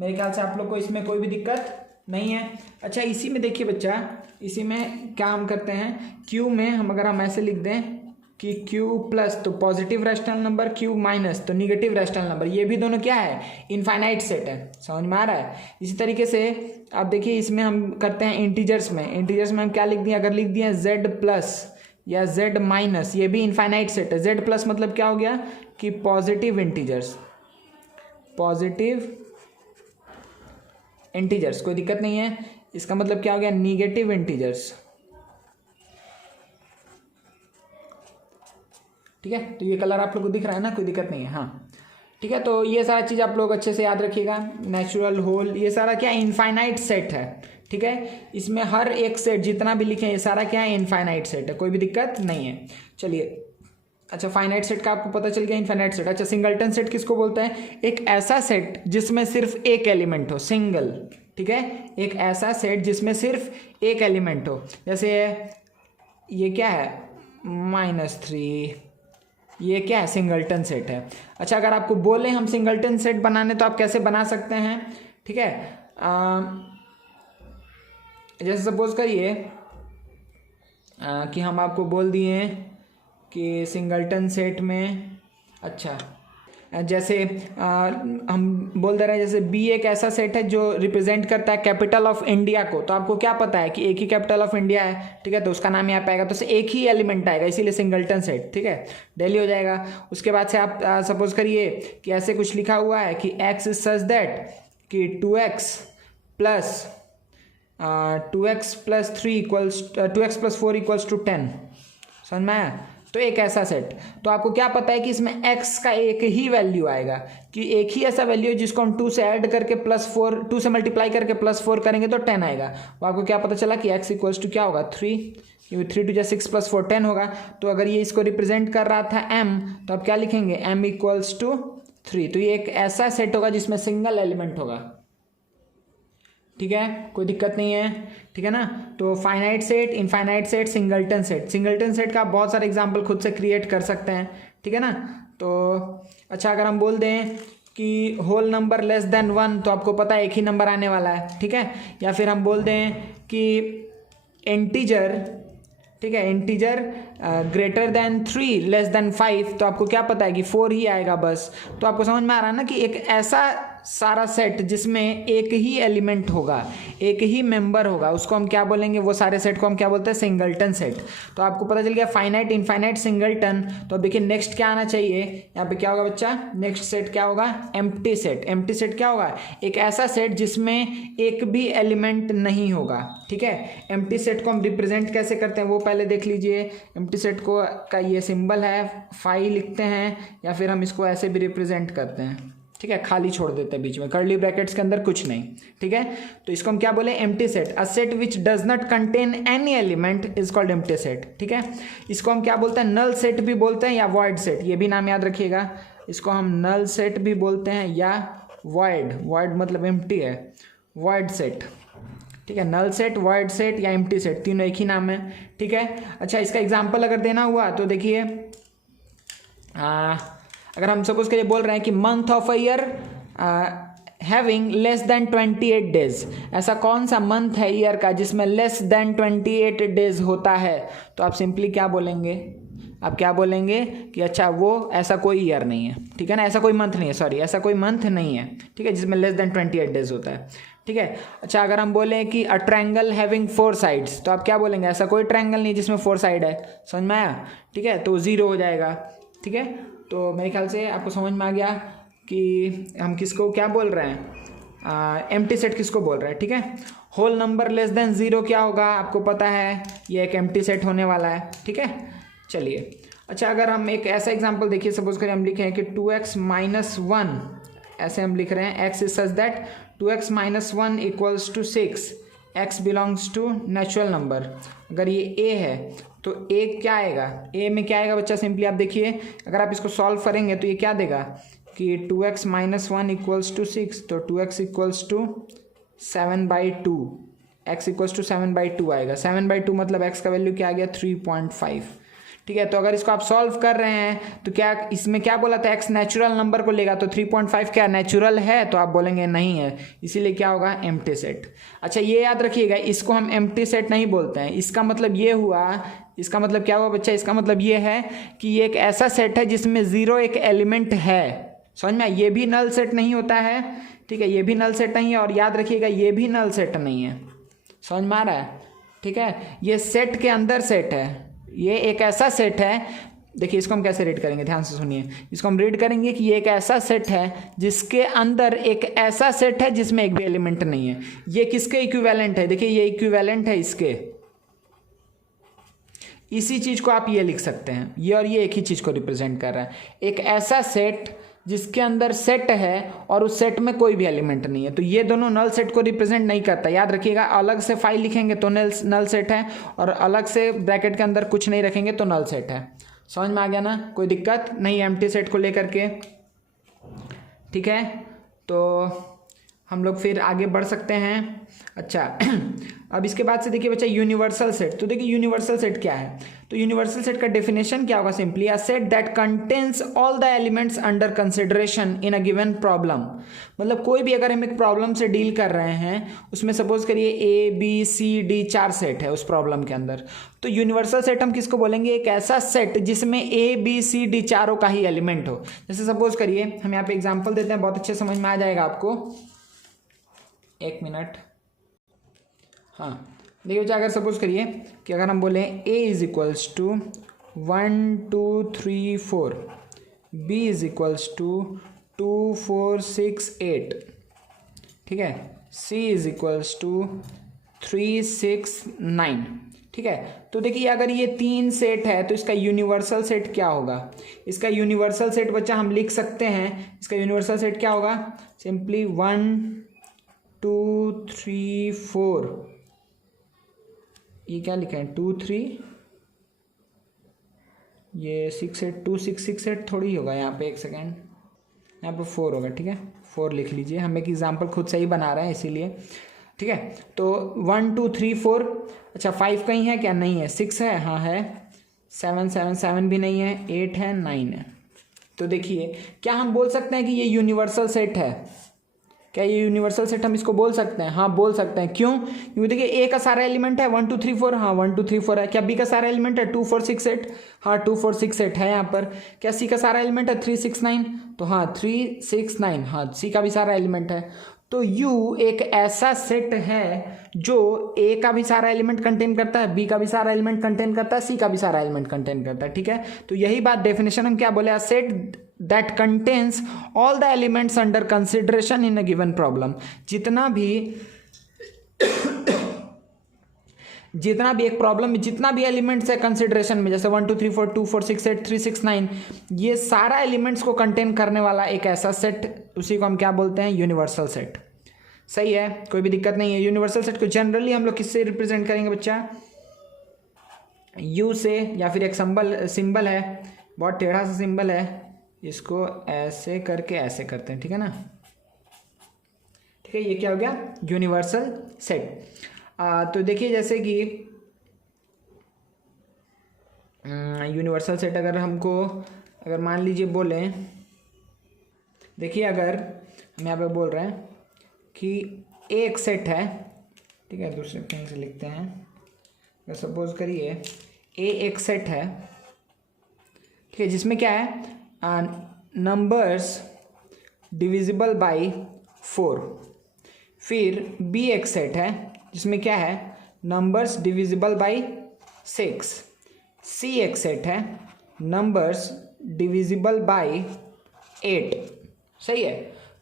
मेरे ख्याल से आप लोग को इसमें कोई भी दिक्कत नहीं है। अच्छा, इसी में देखिए बच्चा, इसी में क्या हम करते हैं, Q में हम अगर हम ऐसे लिख दें कि Q प्लस तो positive rational number, Q minus तो निगेटिव रैशनल नंबर, ये भी दोनों क्या है, इनफाइनाइट सेट है, समझ में आ रहा है। इसी तरीके से आप देखिए, इसमें हम करते हैं इंटीजर्स में, इंटीजर्स में हम क्या लिख दिए, अगर लिख दिए Z प्लस या Z माइनस, ये भी इनफाइनाइट सेट है। Z प्लस मतलब क्या हो गया कि पॉजिटिव इंटीजर्स, पॉजिटिव इंटीजर्स, कोई दिक्कत नहीं है। इसका मतलब क्या हो गया, निगेटिव इंटीजर्स, ठीक है। तो ये कलर आप लोग को दिख रहा है ना, कोई दिक्कत नहीं है, हाँ, ठीक है। तो ये सारा चीज़ आप लोग अच्छे से याद रखिएगा। नेचुरल, होल, ये सारा क्या इनफाइनाइट सेट है, ठीक है। इसमें हर एक सेट जितना भी लिखे ये सारा क्या है, इनफाइनाइट सेट है, कोई भी दिक्कत नहीं है। चलिए, अच्छा, फाइनाइट सेट का आपको पता चल गया, इनफाइनाइट सेट। अच्छा, सिंगलटन सेट किसको बोलते हैं, एक ऐसा सेट जिसमें सिर्फ एक एलिमेंट हो, सिंगल, ठीक है, एक ऐसा सेट जिसमें सिर्फ एक एलिमेंट हो। जैसे ये क्या है, -3, ये क्या है, सिंगलटन सेट है। अच्छा, अगर आपको बोले हम सिंगलटन सेट बनाने तो आप कैसे बना सकते हैं, ठीक है। जैसे सपोज करिए कि हम आपको बोल दिए कि सिंगलटन सेट में, अच्छा, जैसे हम बोल दे रहे हैं जैसे B एक ऐसा सेट है जो रिप्रेजेंट करता है कैपिटल ऑफ इंडिया को, तो आपको क्या पता है कि एक ही कैपिटल ऑफ इंडिया है, ठीक है, तो उसका नाम यहाँ पे आएगा, तो उससे एक ही एलिमेंट आएगा, इसीलिए सिंगलटन सेट, ठीक है, दिल्ली हो जाएगा। उसके बाद से आप सपोज करिए कि ऐसे कुछ लिखा हुआ है कि x इज सच दैट कि 2x plus 2x plus 4 equals to 10, समझ में आया। तो एक ऐसा सेट, तो आपको क्या पता है कि इसमें x का एक ही वैल्यू आएगा, कि एक ही ऐसा वैल्यू है जिसको हम 2 से ऐड करके +4, 2 से मल्टीप्लाई करके +4 करेंगे तो 10 आएगा। वो आपको क्या पता चला कि x इक्वल्स टू क्या होगा, 3, क्योंकि 3 2 6 + 4 10 होगा। तो अगर ये इसको रिप्रेजेंट कर रहा था m, तो अब क्या लिखेंगे m = 3। तो ये एक ऐसा सेट होगा जिसमें सिंगल एलिमेंट होगा। ठीक है, कोई दिक्कत नहीं है, ठीक है ना। तो finite set, infinite set, singleton set. Singleton set का आप बहुत सारे एग्जाम्पल खुद से क्रिएट कर सकते हैं, ठीक है ना। तो अच्छा, अगर हम बोल दें कि होल नंबर लेस देन 1, तो आपको पता है एक ही नंबर आने वाला है, ठीक है। या फिर हम बोल दें कि इंटीजर, ठीक है, integer greater than 3 less than 5, तो आपको क्या पता है कि 4 ही आएगा बस। तो आपको समझ में आ रहा है ना कि एक ऐसा सारा सेट जिसमें एक ही एलिमेंट होगा, एक ही मेंबर होगा, उसको हम क्या बोलेंगे, वो सारे सेट को हम क्या बोलते हैं, सिंगलटन सेट। तो आपको पता चल गया फाइनाइट, इनफाइनाइट, सिंगलटन। तो अब देखिए नेक्स्ट क्या आना चाहिए, यहाँ पे क्या होगा बच्चा, नेक्स्ट सेट क्या होगा, एम्प्टी सेट। एम्प्टी सेट क्या होगा, एक ऐसा सेट जिसमें एक भी एलिमेंट नहीं होगा, ठीक है। एम्प्टी सेट को हम रिप्रेजेंट कैसे करते हैं वो पहले देख लीजिए। एम्प्टी सेट को का ये सिंबल है, फाई लिखते हैं, या फिर हम इसको ऐसे भी रिप्रेजेंट करते हैं, ठीक है, खाली छोड़ देते हैं बीच में, कर्ली ब्रैकेट्स के अंदर कुछ नहीं, ठीक है। तो इसको हम क्या बोले, empty set. A set which does not contain any element is called empty set, ठीक है। इसको हम क्या बोलते हैं, नल सेट भी बोलते हैं या वॉइड सेट, ये भी नाम याद रखिएगा। इसको हम नल सेट भी बोलते हैं या वॉइड, वॉइड मतलब एम्प्टी है, वॉइड सेट, ठीक है। नल सेट, वॉइड सेट या एम्प्टी सेट, तीनों एक ही नाम है, ठीक है। अच्छा, इसका एग्जाम्पल अगर देना हुआ तो देखिए, अगर हम सपोज के लिए बोल रहे हैं कि month of a year having less than 28 days, ऐसा कौन सा मंथ है ईयर का जिसमें लेस देन 28 डेज होता है, तो आप सिंपली क्या बोलेंगे, आप क्या बोलेंगे कि अच्छा वो ऐसा कोई ईयर नहीं है, ठीक है ना, ऐसा कोई मंथ नहीं है, सॉरी ऐसा कोई मंथ नहीं है, ठीक है, जिसमें लेस देन 28 डेज होता है, ठीक है। अच्छा, अगर हम बोलें कि अ ट्रायंगल हैविंग 4 साइड्स, तो आप क्या बोलेंगे, ऐसा कोई ट्रायंगल नहीं जिसमें 4 साइड है, समझ में आया, ठीक है। तो 0 हो जाएगा, ठीक है। तो मेरे ख्याल से आपको समझ में आ गया कि हम किसको क्या बोल रहे हैं, एम्प्टी सेट किसको बोल रहे हैं, ठीक है। होल नंबर लेस देन 0 क्या होगा, आपको पता है, ये एक एम्प्टी सेट होने वाला है, ठीक है। चलिए, अच्छा, अगर हम एक ऐसा एग्जांपल देखिए, सपोज करें हम लिखें कि 2x - 1, ऐसे हम लिख रहे हैं, x is such that 2x - 1 = 6, x belongs to natural number. अगर ये a है तो a क्या आएगा, a में क्या आएगा बच्चा, सिंपली आप देखिए, अगर आप इसको सॉल्व करेंगे तो ये क्या देगा कि 2x - 1 = 6, तो 2x = 7/2, x = 7/2 आएगा। 7/2 मतलब x का वैल्यू क्या आ गया, 3.5, ठीक है। तो अगर इसको आप सॉल्व कर रहे हैं तो क्या इसमें क्या बोला था, x नेचुरल नंबर को लेगा, तो 3.5 क्या नेचुरल है, तो आप बोलेंगे नहीं है, इसीलिए क्या होगा, एम्प्टी सेट। अच्छा, ये याद रखिएगा, इसको हम एम्प्टी सेट नहीं बोलते हैं, इसका मतलब ये हुआ, इसका मतलब क्या हुआ बच्चा, इसका मतलब ये है कि ये एक ऐसा सेट है जिसमें 0 एक एलिमेंट है, समझ में। ये भी नल सेट नहीं होता है, ठीक है, ये भी नल सेट नहीं है, और याद रखिएगा ये भी नल सेट नहीं है, समझ में आ रहा है, ठीक है। ये सेट के अंदर सेट है, ये एक ऐसा सेट है, देखिए इसको हम कैसे रीड करेंगे, ध्यान से सुनिए, इसको हम रीड करेंगे कि ये एक ऐसा सेट है जिसके अंदर एक ऐसा सेट है जिसमें एक भी एलिमेंट नहीं है। ये किसके इक्विवेलेंट है, देखिए ये इक्विवेलेंट है इसके, इसी चीज को आप ये लिख सकते हैं, ये और ये एक ही चीज को रिप्रेजेंट कर रहा है, एक ऐसा सेट जिसके अंदर सेट है और उस सेट में कोई भी एलिमेंट नहीं है। तो ये दोनों नल सेट को रिप्रेजेंट नहीं करता, याद रखिएगा। अलग से फाइल लिखेंगे तो नल सेट है, और अलग से ब्रैकेट के अंदर कुछ नहीं रखेंगे तो नल सेट है। समझ में आ गया ना, कोई दिक्कत नहीं एम्प्टी सेट को लेकर के, ठीक है। तो हम लोग फिर आगे बढ़ सकते हैं। अच्छा अब इसके बाद से देखिए बच्चा यूनिवर्सल सेट। तो देखिए यूनिवर्सल सेट क्या है, तो यूनिवर्सल सेट का डेफिनेशन क्या होगा, simply a set that contains all the elements under consideration in a given problem. मतलब कोई भी अगर हम एक प्रॉब्लम से डील कर रहे हैं, उसमें सपोज करिए A B C D 4 set है उस प्रॉब्लम के अंदर, तो यूनिवर्सल सेट हम किसको बोलेंगे, एक ऐसा सेट जिसमें A B C D चारों का ही एलिमेंट हो। जैसे सपोज करिए हम यहाँ पे एग्जाम्पल देते हैं, बहुत अच्छे समझ में आ जाएगा आपको, एक मिनट। हाँ देखिए बच्चा, अगर सपोज करिए कि अगर हम बोले A = 1 2 3 4, B = 2 4 6 8, ठीक है, C = 3 6 9, ठीक है। तो देखिए अगर ये 3 सेट है तो इसका यूनिवर्सल सेट क्या होगा, इसका यूनिवर्सल सेट बच्चा हम लिख सकते हैं, इसका यूनिवर्सल सेट क्या होगा, सिंपली 1 2 3 4 ये क्या लिखा है 2 3, ये 6 8 2 6 6 8 थोड़ी होगा यहाँ पे, एक सेकेंड, यहाँ पे 4 होगा, ठीक है 4 लिख लीजिए, हम एक एग्जाम्पल खुद से ही बना रहे हैं इसीलिए, ठीक है। तो 1 2 3 4, अच्छा 5 कहीं है क्या, नहीं है, 6 है, हाँ है, 7 7 7 भी नहीं है, 8 है, 9 है। तो देखिए क्या हम बोल सकते हैं कि ये यूनिवर्सल सेट है, क्या ये यूनिवर्सल सेट हम इसको बोल सकते हैं, हाँ बोल सकते हैं, क्यों, क्योंकि देखिए ए का सारा एलिमेंट है 1 2 3 4, हाँ 1 2 3 4 है, क्या बी का सारा एलिमेंट है 2 4 6 8, हाँ 2 4 6 8 है यहाँ पर, क्या सी का सारा एलिमेंट है 3 6 9, तो हाँ 3 6 9, हाँ सी का भी सारा एलिमेंट है। तो U एक ऐसा सेट है जो A का भी सारा एलिमेंट कंटेन करता है, B का भी सारा एलिमेंट कंटेन करता है, C का भी सारा एलिमेंट कंटेन करता है, ठीक है। तो यही बात डेफिनेशन हम क्या बोले, set that contains all the elements under consideration in a given problem. जितना भी एक प्रॉब्लम में जितना भी एलिमेंट्स है कंसिडरेशन में, जैसे 1 2 3 4 2 4 6 8 3 6 9, ये सारा एलिमेंट्स को कंटेन करने वाला एक ऐसा सेट, उसी को हम क्या बोलते हैं, यूनिवर्सल सेट। सही है, कोई भी दिक्कत नहीं है। यूनिवर्सल सेट को जनरली हम लोग किससे रिप्रेजेंट करेंगे बच्चा, यू से, या फिर एक सिंबल है, बहुत टेढ़ा सा सिंबल है, इसको ऐसे करके ऐसे करते हैं, ठीक है ना, ठीक है, ये क्या हो गया, यूनिवर्सल सेट। तो देखिए जैसे कि यूनिवर्सल सेट अगर हमको, अगर मान लीजिए बोलें, देखिए अगर हम यहाँ पे बोल रहे हैं कि एक सेट है, ठीक है, दूसरे पेन से लिखते हैं, अगर सपोज करिए ए एक सेट है, ठीक है, जिसमें क्या है, नंबर्स डिविजिबल बाय 4, फिर बी एक सेट है जिसमें क्या है, नंबर्स डिविजिबल बाय 6, सी एक सेट है, नंबर्स डिविजिबल बाय 8। सही है,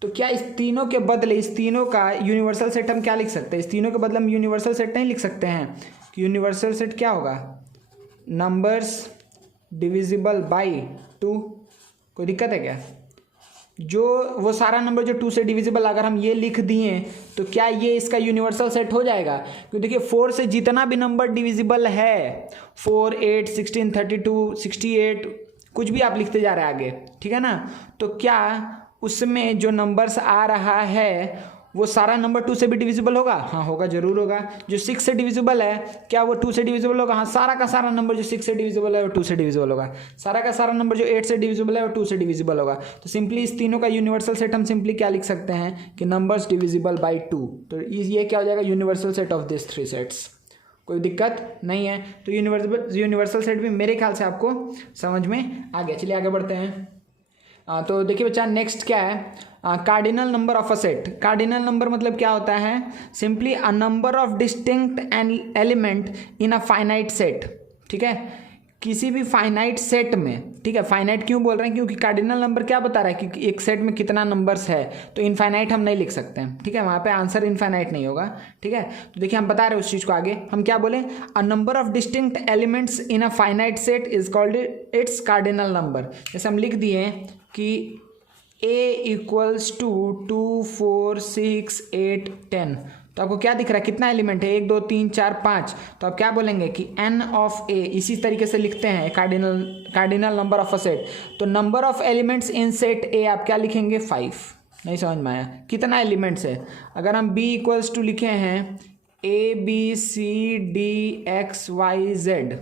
तो क्या इस तीनों के बदले, इस तीनों का यूनिवर्सल सेट हम क्या लिख सकते हैं, इस तीनों के बदले हम यूनिवर्सल सेट नहीं लिख सकते हैं कि यूनिवर्सल सेट क्या होगा, नंबर्स डिविजिबल बाय 2। कोई दिक्कत है क्या, जो वो सारा नंबर जो 2 से डिविजिबल अगर हम ये लिख दिए तो क्या ये इसका यूनिवर्सल सेट हो जाएगा, क्योंकि देखिए 4 से जितना भी नंबर डिविजिबल है, 4 8 16 32 68 कुछ भी आप लिखते जा रहे हैं आगे, ठीक है ना, तो क्या उसमें जो नंबर्स आ रहा है वो सारा नंबर 2 से भी डिविजिबल होगा, हाँ होगा, जरूर होगा। जो 6 से डिविजिबल है क्या वो 2 से डिविजिबल होगा, हाँ सारा का सारा नंबर जो 6 से डिविजिबल है वो 2 से डिविजिबल होगा, सारा का सारा नंबर जो 8 से डिविजिबल है वो 2 से डिविजिबल होगा। तो सिंपली इस तीनों का यूनिवर्सल सेट हम सिंपली क्या लिख सकते हैं कि नंबर्स डिविजिबल बाई 2, तो ये क्या हो जाएगा, universal set of this 3 sets. कोई दिक्कत नहीं है, तो यूनिवर्सल सेट भी मेरे ख्याल से आपको समझ में आ गया। चलिए आगे बढ़ते हैं। तो देखिए बच्चा नेक्स्ट क्या है, cardinal number of a set. Cardinal number मतलब क्या होता है, simply a number of distinct element in a finite set, ठीक है, किसी भी फाइनाइट सेट में, ठीक है, फाइनाइट क्यों बोल रहे हैं, क्योंकि कार्डिनल नंबर क्या बता रहा है कि एक सेट में कितना नंबर्स है, तो इनफाइनाइट हम नहीं लिख सकते हैं, ठीक है, वहाँ पे आंसर इनफाइनाइट नहीं होगा, ठीक है। तो देखिए हम बता रहे हैं उस चीज़ को, आगे हम क्या बोले, a number of distinct elements in a finite set is called it's cardinal number. जैसे हम लिख दिए कि a इक्वल्स टू 2 4 6 8 10, तो आपको क्या दिख रहा है, कितना एलिमेंट है, 1 2 3 4 5, तो आप क्या बोलेंगे कि n ऑफ a, इसी तरीके से लिखते हैं cardinal number of a set. तो number of elements in set a आप क्या लिखेंगे, 5। नहीं समझ में आया, कितना एलिमेंट्स है, अगर हम b इक्वल्स टू लिखे हैं a b c d x y z,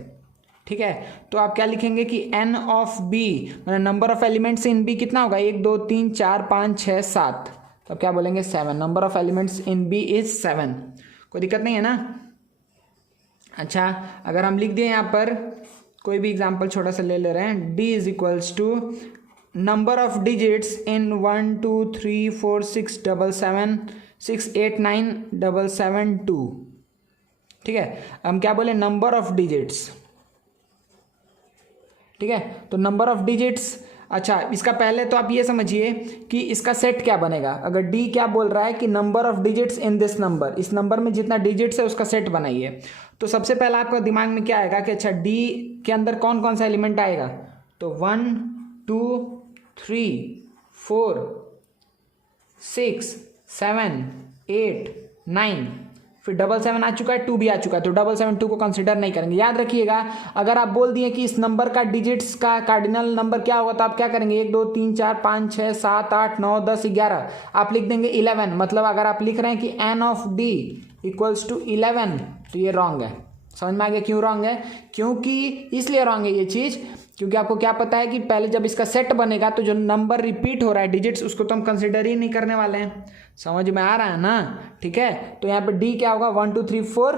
ठीक है, तो आप क्या लिखेंगे कि n ऑफ b मतलब number of elements in b कितना होगा, 1 2 3 4 5 6 7, तो आप क्या बोलेंगे 7, number of elements in b is 7। कोई दिक्कत नहीं है ना। अच्छा अगर हम लिख दिए यहाँ पर कोई भी एग्जांपल छोटा सा ले ले रहे हैं, d is equals to number of digits in 1 2 3 4 6 7 7 6 8 9 7 7 2, ठीक है, हम क्या बोले, नंबर ऑफ डिजिट्स, ठीक है, तो नंबर ऑफ डिजिट्स। अच्छा इसका पहले तो आप ये समझिए कि इसका सेट क्या बनेगा, अगर डी क्या बोल रहा है कि number of digits in this number, इस नंबर में जितना डिजिट्स है उसका सेट बनाइए, तो सबसे पहला आपका दिमाग में क्या आएगा कि अच्छा डी के अंदर कौन कौन सा एलिमेंट आएगा, तो 1 2 3 4 6 7 8 9, फिर 777 आ चुका है, 2 भी आ चुका है, तो 772 को कंसिडर नहीं करेंगे। याद रखिएगा, अगर आप बोल दिए कि इस नंबर का डिजिट्स का कार्डिनल नंबर क्या होगा, तो आप क्या करेंगे, 1 2 3 4 5 6 7 8 9 10 11, आप लिख देंगे 11। मतलब अगर आप लिख रहे हैं कि n of d equals to 11, तो ये रॉन्ग है। समझ में आ गया क्यों रॉन्ग है? क्योंकि इसलिए रॉन्ग है ये चीज़, क्योंकि आपको क्या पता है कि पहले जब इसका सेट बनेगा तो जो नंबर रिपीट हो रहा है डिजिट्स, उसको तो हम कंसिडर ही नहीं करने वाले हैं। समझ में आ रहा है ना? ठीक है, तो यहाँ पे डी क्या होगा, 1 2 3 4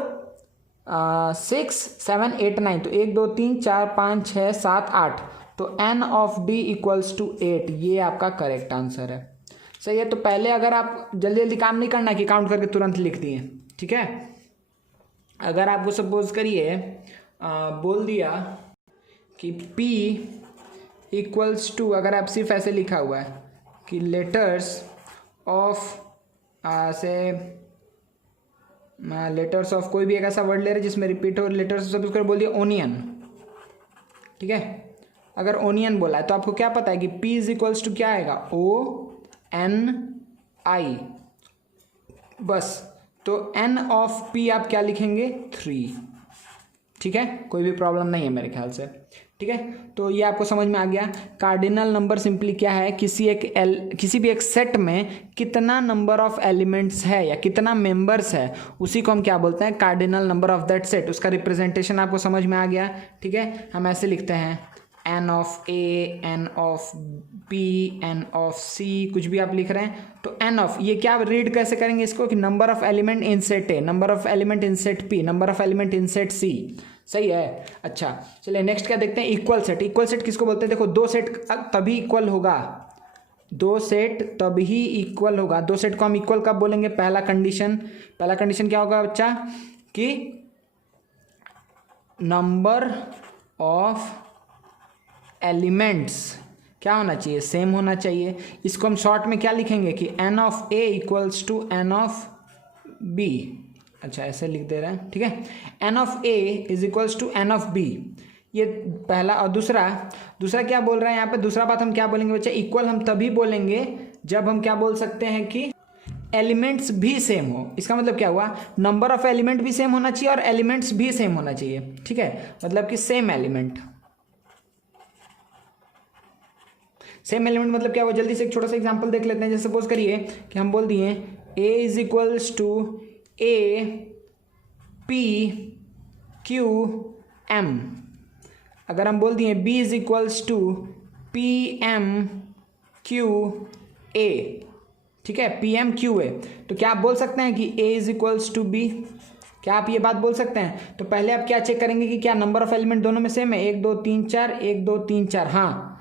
6 7 8 9, तो 1 2 3 4 5 6 7 8, तो n of d equals to 8, ये आपका करेक्ट आंसर है। सही है, तो पहले अगर आप जल्दी जल्दी काम नहीं करना कि काउंट करके तुरंत लिख दिए। ठीक है, अगर आपको सपोज करिए बोल दिया कि p इक्वल्स टू, अगर आप सिर्फ ऐसे लिखा हुआ है कि लेटर्स ऑफ लेटर्स ऑफ कोई भी एक ऐसा वर्ड ले रहे जिसमें रिपीट हो लेटर्स, सपोज कर बोल दिया ओनियन। ठीक है, अगर ओनियन बोला है तो आपको क्या पता है कि p इज इक्वल्स टू क्या आएगा, ONI, बस। तो n ऑफ p आप क्या लिखेंगे, 3। ठीक है, कोई भी प्रॉब्लम नहीं है मेरे ख्याल से। ठीक है, तो ये आपको समझ में आ गया। कार्डिनल नंबर सिंपली क्या है, किसी भी एक सेट में कितना नंबर ऑफ एलिमेंट्स है या कितना मेंबर्स है, उसी को हम क्या बोलते हैं, cardinal number of that set. उसका रिप्रेजेंटेशन आपको समझ में आ गया। ठीक है, हम ऐसे लिखते हैं n of a, n of b, n of c, कुछ भी आप लिख रहे हैं तो n ऑफ, ये क्या रीड कैसे करेंगे इसको, कि number of element in set a, number of element in set p, number of element in set c। सही है। अच्छा चलिए नेक्स्ट क्या देखते हैं, इक्वल सेट। इक्वल सेट किसको बोलते हैं, देखो दो सेट तभी इक्वल होगा, दो सेट तभी इक्वल होगा। दो सेट को हम इक्वल कब बोलेंगे, पहला कंडीशन क्या होगा बच्चा, कि नंबर ऑफ एलिमेंट्स क्या होना चाहिए, सेम होना चाहिए। इसको हम शॉर्ट में क्या लिखेंगे कि n of a equals to n of b। अच्छा ऐसे लिख दे रहे हैं। ठीक है, n of a is equals to n of b, ये पहला। और दूसरा क्या बोल रहे हैं यहाँ पे, दूसरा बात हम क्या बोलेंगे बच्चा, इक्वल हम तभी बोलेंगे जब हम क्या बोल सकते हैं कि एलिमेंट्स भी सेम हो। इसका मतलब क्या हुआ, नंबर ऑफ एलिमेंट भी सेम होना चाहिए और एलिमेंट्स भी सेम होना चाहिए। ठीक है, मतलब कि सेम एलिमेंट मतलब क्या हुआ, जल्दी से एक छोटा सा एग्जांपल देख लेते हैं। जैसे सपोज करिए कि हम बोल दिए a is equals to a p q m। अगर हम बोल दिए b is equals to p m q a, ठीक है, p m q a, तो क्या आप बोल सकते हैं कि a is equals to b? क्या आप ये बात बोल सकते हैं? तो पहले आप क्या चेक करेंगे कि क्या नंबर ऑफ एलिमेंट दोनों में सेम है, 1 2 3 4, 1 2 3 4, हाँ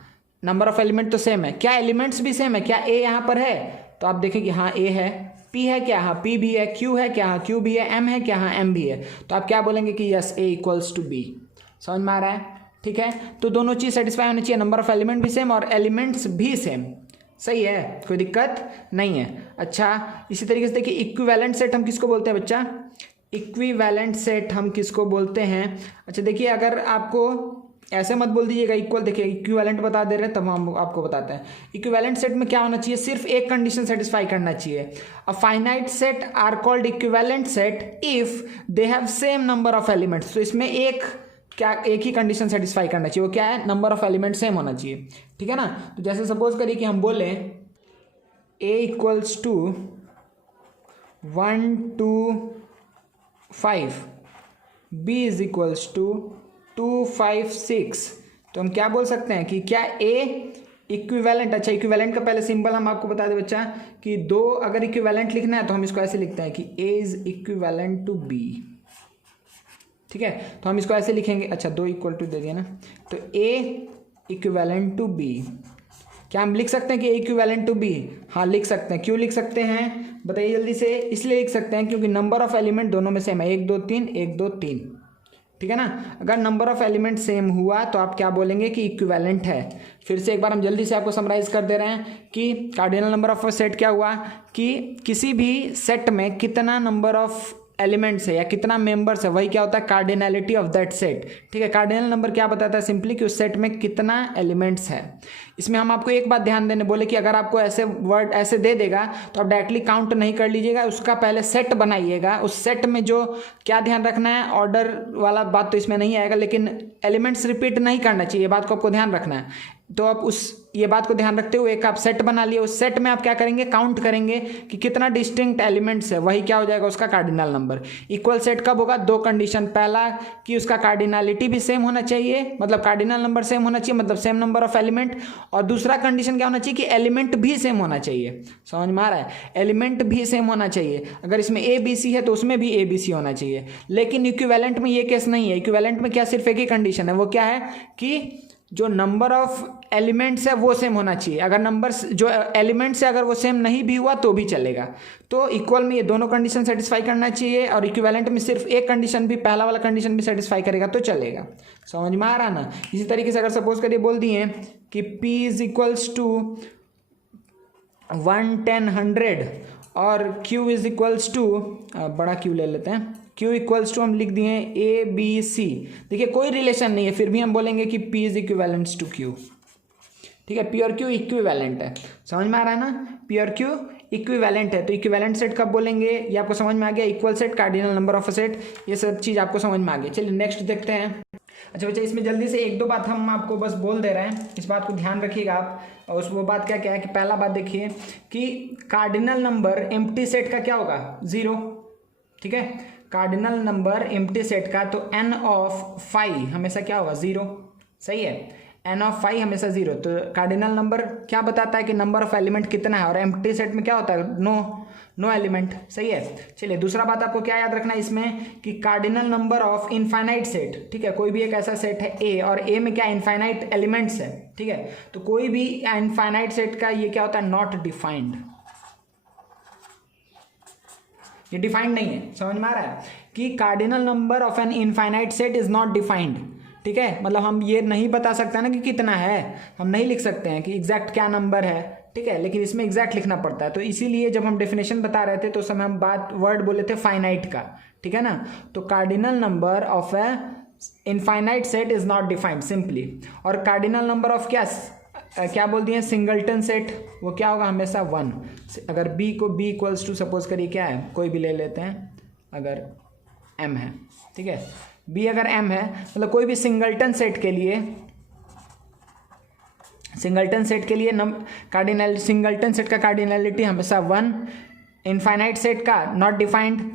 नंबर ऑफ एलिमेंट तो सेम है। क्या एलिमेंट्स भी सेम है, क्या a यहाँ पर है, तो आप देखें कि हाँ a है, p है क्या, हाँ p भी है, q है क्या, हाँ q भी है, m है क्या, हाँ m भी है। तो आप क्या बोलेंगे कि yes a equals to b। समझ में आ रहा है? ठीक है, तो दोनों चीज़ सेटिस्फाई होनी चाहिए, नंबर ऑफ एलिमेंट भी सेम और एलिमेंट्स भी सेम। सही है, कोई दिक्कत नहीं है। अच्छा इसी तरीके से देखिए, इक्विवेलेंट सेट हम किसको बोलते हैं बच्चा, इक्विवेलेंट सेट हम किसको बोलते हैं। अच्छा देखिए, अगर आपको ऐसे मत बोल दीजिएगा इक्वल, देखिए इक्विवेलेंट बता दे रहे हैं तब हम आपको बताते हैं। इक्विवेलेंट सेट में क्या होना चाहिए, सिर्फ एक कंडीशन सेटिस्फाई करना चाहिए। A finite set are called equivalent set if they have same number of elements. तो इसमें एक ही कंडीशन सेटिस्फाई करना चाहिए, वो क्या है, नंबर ऑफ एलिमेंट सेम होना चाहिए। ठीक है ना, तो जैसे सपोज करिए कि हम बोले a equals to 1 2 5, b is equals to 2 5 6, तो हम क्या बोल सकते हैं कि क्या a इक्विवेलेंट। अच्छा इक्विवेलेंट का पहले सिंबल हम आपको बता दें बच्चा कि दो अगर इक्विवेलेंट लिखना है तो हम इसको ऐसे लिखते हैं कि a is equivalent to b। ठीक है, तो हम इसको ऐसे लिखेंगे। अच्छा दो इक्वल टू दे दिया ना, तो a इक्विवेलेंट टू b, क्या हम लिख सकते हैं कि a इक्विवेलेंट टू b? हाँ लिख सकते हैं। क्यों लिख सकते हैं बताइए जल्दी से? इसलिए लिख सकते हैं क्योंकि नंबर ऑफ एलिमेंट दोनों में सेम है, 1 2 3 1 2 3। ठीक है ना, अगर नंबर ऑफ एलिमेंट सेम हुआ तो आप क्या बोलेंगे कि इक्विवेलेंट है। फिर से एक बार हम जल्दी से आपको समराइज कर दे रहे हैं कि कार्डिनल नंबर ऑफ सेट क्या हुआ, कि किसी भी सेट में कितना नंबर ऑफ एलिमेंट्स है या कितना मेंबर्स है वही क्या होता है कार्डिनलिटी ऑफ दैट सेट। ठीक है, कार्डिनल नंबर क्या बताता है सिंपली कि उस सेट में कितना एलिमेंट्स है। इसमें हम आपको एक बात ध्यान देने बोले कि अगर आपको ऐसे वर्ड ऐसे दे देगा तो आप डायरेक्टली काउंट नहीं कर लीजिएगा, उसका पहले सेट बनाइएगा। उस सेट में जो क्या ध्यान रखना है, ऑर्डर वाला बात तो इसमें नहीं आएगा, लेकिन एलिमेंट्स रिपीट नहीं करना चाहिए, ये बात को आपको ध्यान रखना है। तो आप ये बात को ध्यान रखते हुए एक आप सेट बना लिए, उस सेट में आप क्या करेंगे काउंट करेंगे कि कितना डिस्टिंक्ट एलिमेंट्स है, वही क्या हो जाएगा उसका कार्डिनल नंबर। इक्वल सेट कब होगा, दो कंडीशन, पहला कि उसका कार्डिनलिटी भी सेम होना चाहिए, मतलब कार्डिनल नंबर सेम होना चाहिए, मतलब सेम नंबर ऑफ एलिमेंट, और दूसरा कंडीशन क्या होना चाहिए कि एलिमेंट भी सेम होना चाहिए। समझ में आ रहा है, एलिमेंट भी सेम होना चाहिए। अगर इसमें ए बी सी है तो उसमें भी ए बी सी होना चाहिए, लेकिन इक्विवेलेंट में ये केस नहीं है। इक्विवेलेंट में क्या सिर्फ एक ही कंडीशन है, वो क्या है कि जो नंबर ऑफ एलिमेंट्स है वो सेम होना चाहिए। अगर नंबर्स जो एलिमेंट्स है अगर वो सेम नहीं भी हुआ तो भी चलेगा। तो इक्वल में ये दोनों कंडीशन सेटिस्फाई करना चाहिए, और इक्विवेलेंट में सिर्फ एक कंडीशन भी, पहला वाला कंडीशन भी सेटिस्फाई करेगा तो चलेगा। समझ में आ रहा ना। इसी तरीके से अगर सपोज करिए बोल दिए कि P इज इक्वल्स टू 1 10 100 और Q इज इक्वल्स टू, बड़ा Q ले लेते हैं, Q इक्वल्स टू हम लिख दिए ABC। देखिए कोई रिलेशन नहीं है, फिर भी हम बोलेंगे कि P is equivalents to Q। ठीक है, P और Q इक्विवेलेंट है। समझ में आ रहा है ना, P और Q इक्विवेलेंट है। तो इक्विवेलेंट सेट कब बोलेंगे, ये आपको समझ में आ गया। Equal set, cardinal number of a set, ये सब चीज़ आपको समझ में आ गई। चलिए नेक्स्ट देखते हैं। अच्छा बच्चा, इसमें जल्दी से एक दो बात हम आपको बस बोल दे रहे हैं, इस बात को ध्यान रखिएगा आप। और उस वो बात क्या क्या है कि पहला बात देखिए कि कार्डिनल नंबर एम्प्टी सेट का क्या होगा, 0। ठीक है, कार्डिनल नंबर एम्प्टी सेट का तो n ऑफ 5 हमेशा क्या होगा, 0। सही है, n ऑफ 5 हमेशा 0। तो कार्डिनल नंबर क्या बताता है कि नंबर ऑफ एलिमेंट कितना है, और एम्प्टी सेट में क्या होता है, नो एलिमेंट। सही है। चलिए दूसरा बात आपको क्या याद रखना है इसमें कि cardinal number of infinite set. ठीक है, कोई भी एक ऐसा सेट है A और A में क्या इनफाइनाइट एलिमेंट्स है। ठीक है, तो कोई भी इनफाइनाइट सेट का ये क्या होता है, नॉट डिफाइंड, ये डिफाइंड नहीं है। समझ में आ रहा है कि cardinal number of an infinite set is not defined. ठीक है, मतलब हम ये नहीं बता सकते ना कि कितना है, हम नहीं लिख सकते हैं कि एग्जैक्ट क्या नंबर है। ठीक है, लेकिन इसमें एग्जैक्ट लिखना पड़ता है। तो इसीलिए जब हम डेफिनेशन बता रहे थे तो उस समय हम वर्ड बोले थे फाइनाइट का। ठीक है ना, तो cardinal number of A infinite set is not defined simply. और कार्डिनल नंबर ऑफ क्या बोल दिए, सिंगल्टन सेट, वो क्या होगा, हमेशा 1। अगर B को B इक्वल्स टू सपोज करिए क्या है, कोई भी ले लेते हैं, अगर M है। ठीक है, B अगर M है, मतलब कोई भी सिंगल्टन सेट के लिए सिंगल्टन सेट का कार्डिनलिटी हमेशा 1, इनफाइनाइट सेट का नॉट डिफाइंड,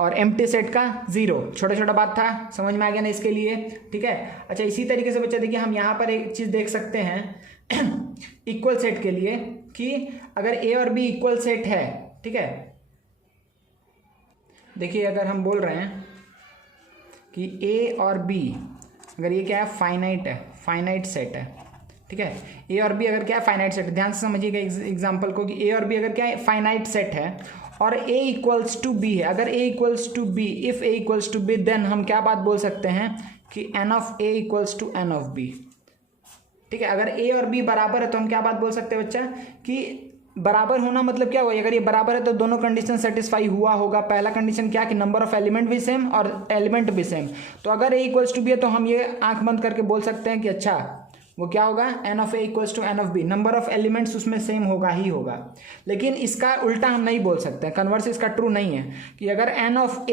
और एम्प्टी सेट का 0। छोटा छोटा बात था, समझ में आ गया ना इसके लिए। ठीक है, अच्छा इसी तरीके से बच्चा देखिए हम यहाँ पर एक चीज़ देख सकते हैं इक्वल सेट के लिए कि अगर A और B इक्वल सेट है। ठीक है, देखिए अगर हम बोल रहे हैं कि A और B अगर ये क्या है, फाइनाइट सेट है। ठीक है, A और B अगर क्या है, फाइनाइट सेट है। ध्यान से समझिएगा एग्जांपल को कि A और B अगर क्या है, फाइनाइट सेट है और A इक्वल्स टू B है। अगर A equals to B, if A equals to B, then हम क्या बात बोल सकते हैं कि n of A equals to n of B। ठीक है, अगर A और B बराबर है तो हम क्या बात बोल सकते हैं बच्चा कि बराबर होना मतलब क्या हुआ, अगर ये बराबर है तो दोनों कंडीशन सेटिस्फाई हुआ होगा। पहला कंडीशन क्या कि नंबर ऑफ एलिमेंट भी सेम और एलिमेंट भी सेम। तो अगर A इक्वल्स टू B है तो हम ये आंख बंद करके बोल सकते हैं कि अच्छा वो क्या होगा, n of A equals to n of B, number of elements उसमें सेम होगा ही होगा। लेकिन इसका उल्टा हम नहीं बोल सकते, कन्वर्स इसका ट्रू नहीं है कि अगर n of A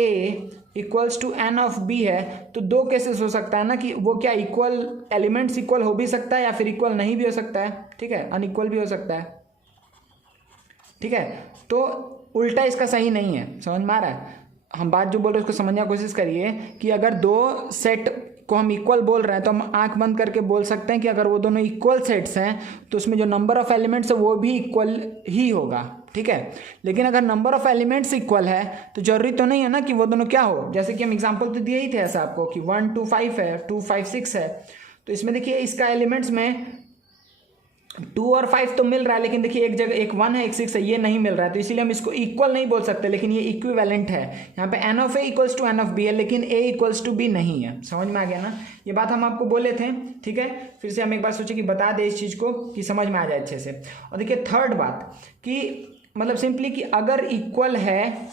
equals to n of B है तो दो केसेस हो सकता है ना कि वो क्या इक्वल एलिमेंट्स इक्वल हो भी सकता है या फिर इक्वल नहीं भी हो सकता है। ठीक है, अनइक्वल भी हो सकता है। ठीक है, तो उल्टा इसका सही नहीं है। समझ में आ रहा है, हम बात जो बोल रहे हैं उसको समझने की कोशिश करिए कि अगर दो सेट को हम इक्वल बोल रहे हैं तो हम आंख बंद करके बोल सकते हैं कि अगर वो दोनों इक्वल सेट्स हैं तो उसमें जो नंबर ऑफ एलिमेंट्स है वो भी इक्वल ही होगा। ठीक है, लेकिन अगर नंबर ऑफ एलिमेंट्स इक्वल है तो जरूरी तो नहीं है ना कि वो दोनों क्या हो। जैसे कि हम एग्जांपल तो दिए ही थे ऐसा आपको कि 1 2 5 है, 2 5 6 है। तो इसमें देखिए इसका एलिमेंट्स में 2 और 5 तो मिल रहा है, लेकिन देखिए एक जगह एक 1 है एक 6 है, ये नहीं मिल रहा है। तो इसीलिए हम इसको इक्वल नहीं बोल सकते, लेकिन ये इक्विवेलेंट है। यहाँ पे n of A equals to n of B है, लेकिन A इक्वल्स टू B नहीं है। समझ में आ गया ना, ये बात हम आपको बोले थे। ठीक है, फिर से हम एक बार सोचे कि बता दें इस चीज़ को कि समझ में आ जाए अच्छे से। और देखिए थर्ड बात कि मतलब सिंपली कि अगर इक्वल है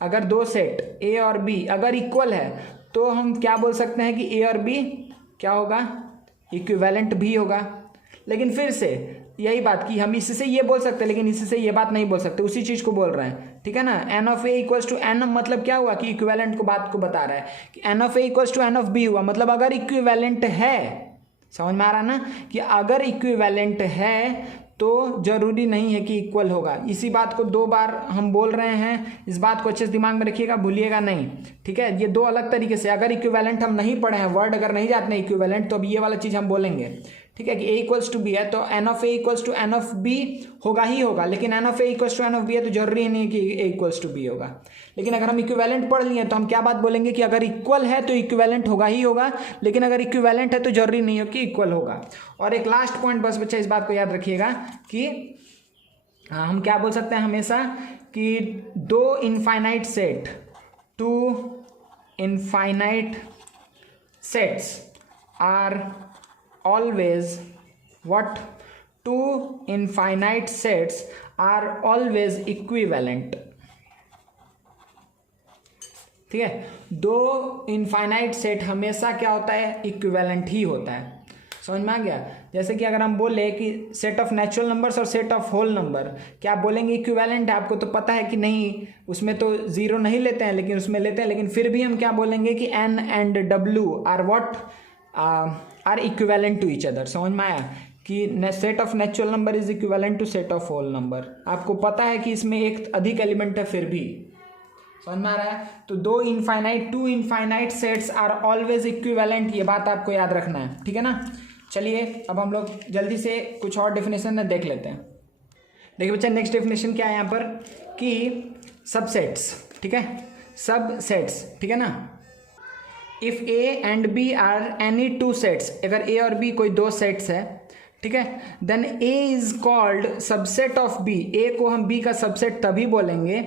अगर दो सेट ए और बी अगर इक्वल है तो हम क्या बोल सकते हैं कि ए और बी क्या होगा, इक्विवेलेंट भी होगा। लेकिन फिर से यही बात कि हम इससे ये बोल सकते हैं लेकिन इससे ये बात नहीं बोल सकते, उसी चीज़ को बोल रहे हैं, ठीक है ना। N of A equals to n, मतलब क्या हुआ कि इक्विवेलेंट को बात को बता रहा है कि n of A equals to n of B हुआ, मतलब अगर इक्विवेलेंट है, समझ में आ रहा ना कि अगर इक्विवेलेंट है तो जरूरी नहीं है कि इक्वल होगा। इसी बात को दो बार हम बोल रहे हैं, इस बात को अच्छे से दिमाग में रखिएगा, भूलिएगा नहीं, ठीक है। ये दो अलग तरीके से, अगर इक्विवेलेंट हम नहीं पढ़े हैं, वर्ड अगर नहीं जाते हैं इक्विवेलेंट, तो अब ये वाला चीज़ हम बोलेंगे, ठीक है, कि ए इक्वल्स टू बी है तो n of A equals to n of B होगा ही होगा। लेकिन n of A equals to n of B है तो जरूरी नहीं है कि ए इक्वल्स टू बी होगा। लेकिन अगर हम इक्विवेलेंट पढ़ लिए तो हम क्या बात बोलेंगे कि अगर इक्वल है तो इक्विवेलेंट होगा ही होगा, लेकिन अगर इक्विवेलेंट है तो जरूरी नहीं हो कि इक्वल होगा। और एक लास्ट पॉइंट बस बच्चा इस बात को याद रखिएगा कि हम क्या बोल सकते हैं हमेशा कि दो infinite set, two infinite sets are always what, two infinite sets are always equivalent, ठीक है। दो इनफाइनाइट सेट हमेशा क्या होता है, इक्विवेलेंट ही होता है, समझ में आ गया। जैसे कि अगर हम बोले कि सेट ऑफ नेचुरल नंबर्स और सेट ऑफ होल नंबर, क्या आप बोलेंगे इक्विवेलेंट है, आपको तो पता है कि नहीं, उसमें तो जीरो नहीं लेते हैं लेकिन उसमें लेते हैं, लेकिन फिर भी हम क्या बोलेंगे कि N and W are what, are equivalent to each other. समझ में आया कि set of natural number is equivalent to set of whole number. आपको पता है कि इसमें एक अधिक एलिमेंट है फिर भी, समझ में आ रहा है। तो दो infinite, two infinite sets are always equivalent, ये बात आपको याद रखना है, ठीक है ना। चलिए अब हम लोग जल्दी से कुछ और डेफिनेशन देख लेते हैं। देखिए बच्चा नेक्स्ट डेफिनेशन क्या है यहाँ पर कि सबसेट्स, ठीक है, सबसेट्स, ठीक है ना। If A and B are any two sets, अगर ए और बी कोई दो सेट्स है, ठीक है, then A is called subset of B, A को हम बी का सबसेट तभी बोलेंगे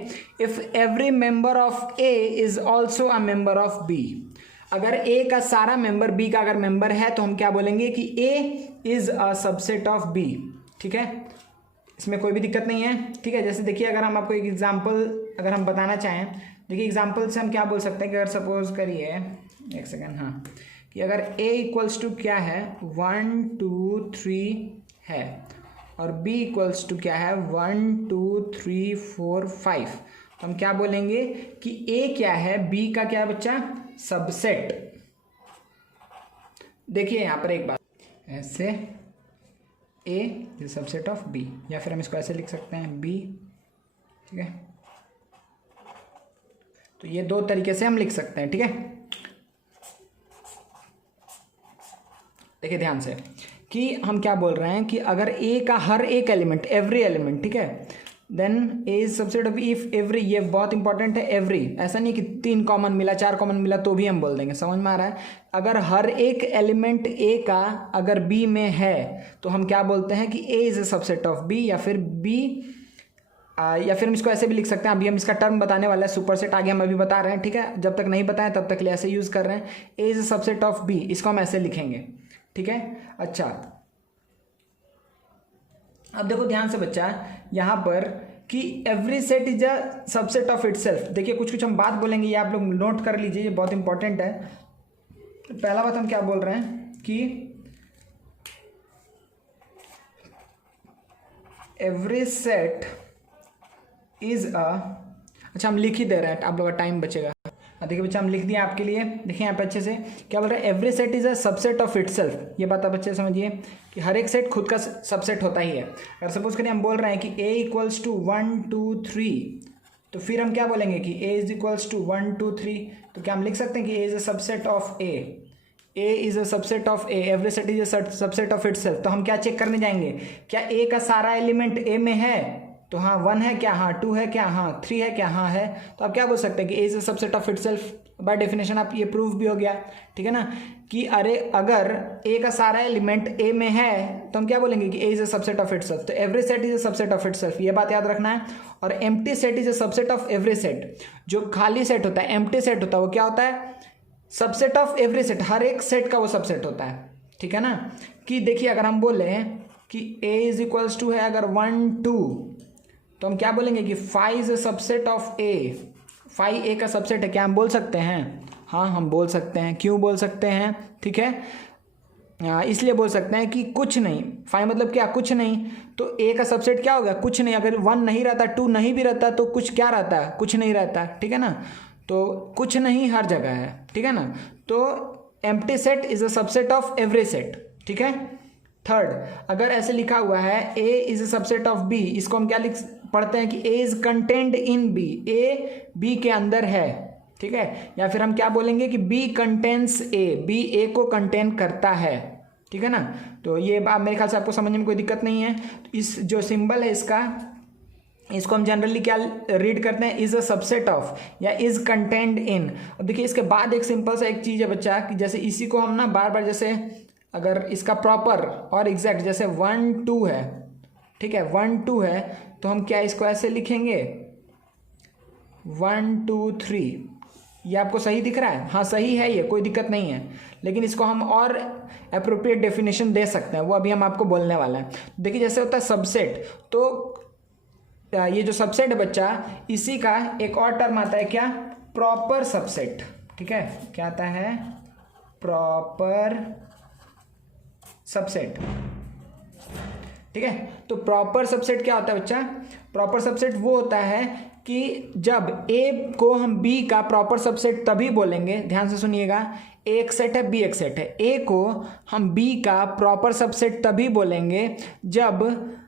if every member of A is also a member of B. अगर ए का सारा मेंबर बी का अगर मेंबर है तो हम क्या बोलेंगे कि A is a subset of B, ठीक है, इसमें कोई भी दिक्कत नहीं है, ठीक है। जैसे देखिए अगर हम आपको एक एग्जांपल अगर हम बताना चाहें, देखिए एग्जांपल से हम क्या बोल सकते हैं कि अगर सपोज करिए, एक सेकेंड, हाँ, कि अगर a इक्वल्स टू क्या है 1 2 3 है और b इक्वल्स टू क्या है 1 2 3 4 5, तो हम क्या बोलेंगे कि a क्या है b का क्या है बच्चा, सबसेट। देखिए यहाँ पर एक बात, ऐसे a is subset of b, या फिर हम इसको ऐसे लिख सकते हैं b, ठीक है। तो ये दो तरीके से हम लिख सकते हैं, ठीक है। देखिए ध्यान से कि हम क्या बोल रहे हैं कि अगर ए का हर एक एलिमेंट, एवरी एलिमेंट, ठीक है, then A is subset of if every, ये बहुत इंपॉर्टेंट है, एवरी, ऐसा नहीं कि 3 कॉमन मिला 4 कॉमन मिला तो भी हम बोल देंगे, समझ में आ रहा है। अगर हर एक एलिमेंट ए का अगर बी में है तो हम क्या बोलते हैं कि A is a subset of B, या फिर बी, या फिर हम इसको ऐसे भी लिख सकते हैं। अभी हम इसका टर्म बताने वाला है, सुपरसेट आगे हम अभी बता रहे हैं, ठीक है, जब तक नहीं बताएं तब तक लिए ऐसे यूज कर रहे हैं, A is a subset of B, इसको हम ऐसे लिखेंगे, ठीक है। अच्छा अब देखो ध्यान से बच्चा यहाँ पर कि every set is a subset of itself. देखिए कुछ कुछ हम बात बोलेंगे, ये आप लोग नोट कर लीजिए, ये बहुत इंपॉर्टेंट है। पहला बात हम क्या बोल रहे हैं कि एवरी सेट इज अ, अच्छा हम लिख ही दे रहे हैं, आप लोग का टाइम बचेगा। देखिए बच्चा हम लिख दिए आपके लिए, देखिए यहाँ पे अच्छे से क्या बोल रहे हैं, every set is a subset of itself. ये बात आप बच्चे समझिए कि हर एक सेट खुद का सबसेट होता ही है। अगर सपोज करिए हम बोल रहे हैं कि a इक्वल्स टू 1 2 3, तो फिर हम क्या बोलेंगे कि a इज इक्वल्स टू 1 2 3, तो क्या हम लिख सकते हैं कि a is a subset of a, a is a subset of a, every set is a subset of itself. तो हम क्या चेक करने जाएंगे, क्या a का सारा एलिमेंट a में है, तो हाँ 1 है क्या, हाँ 2 है क्या, हाँ 3 है क्या, हाँ है। तो आप क्या बोल सकते हैं कि a is a subset of itself, by definition आप ये प्रूफ भी हो गया, ठीक है ना, कि अरे अगर a का सारा एलिमेंट a में है तो हम क्या बोलेंगे कि a is a subset of itself. तो every set is a subset of itself, ये बात याद रखना है। और empty set is a subset of every set, जो खाली सेट होता है, एम्प्टी सेट होता है, वो क्या होता है, सबसेट ऑफ एवरी सेट, हर एक सेट का वो सबसेट होता है, ठीक है ना। कि देखिए अगर हम बोले कि a इज इक्वल्स टू है अगर 1 2, तो हम क्या बोलेंगे कि 5 is a subset of a, phi A का सबसेट है, क्या हम बोल सकते हैं? हाँ हम बोल सकते हैं। क्यों बोल सकते हैं? ठीक है, इसलिए बोल सकते हैं कि कुछ नहीं, फाई मतलब क्या? कुछ नहीं। तो ए का सबसेट क्या हो गया? कुछ नहीं। अगर 1 नहीं रहता, 2 नहीं भी रहता, तो कुछ क्या रहता है? कुछ नहीं रहता। ठीक है ना, तो कुछ नहीं हर जगह है। ठीक है ना, तो empty set is a subset of every set. ठीक है। थर्ड, अगर ऐसे लिखा हुआ है A is a subset of B, इसको हम क्या लिख पढ़ते हैं कि A is contained in B, A B के अंदर है। ठीक है, या फिर हम क्या बोलेंगे कि B contains A, B A को कंटेन करता है। ठीक है ना, तो ये बात मेरे ख्याल से आपको समझने में कोई दिक्कत नहीं है। इस जो सिंबल है इसका, इसको हम जनरली क्या रीड करते हैं? इज अ सबसेट ऑफ या इज कंटेन्ड इन। अब देखिए इसके बाद एक सिंपल सा एक चीज़ है बच्चा कि जैसे इसी को हम ना बार बार, जैसे अगर इसका प्रॉपर और एग्जैक्ट जैसे 1 2 है, ठीक है 1 2 है, तो हम क्या इसको ऐसे लिखेंगे 1 2 3। ये आपको सही दिख रहा है? हाँ सही है, ये कोई दिक्कत नहीं है। लेकिन इसको हम और अप्रोप्रिएट डेफिनेशन दे सकते हैं, वो अभी हम आपको बोलने वाला है। देखिए जैसे होता है सबसेट, तो ये जो सबसेट है बच्चा, इसी का एक और टर्म आता है क्या? Proper subset. ठीक है, क्या आता है? Proper subset. ठीक है, तो प्रॉपर सबसेट क्या होता है बच्चा? प्रॉपर सबसेट वो होता है कि जब ए को हम बी का प्रॉपर सबसेट तभी बोलेंगे, ध्यान से सुनिएगा, ए एक सेट है बी एक सेट है, ए को हम बी का प्रॉपर सबसेट तभी बोलेंगे जब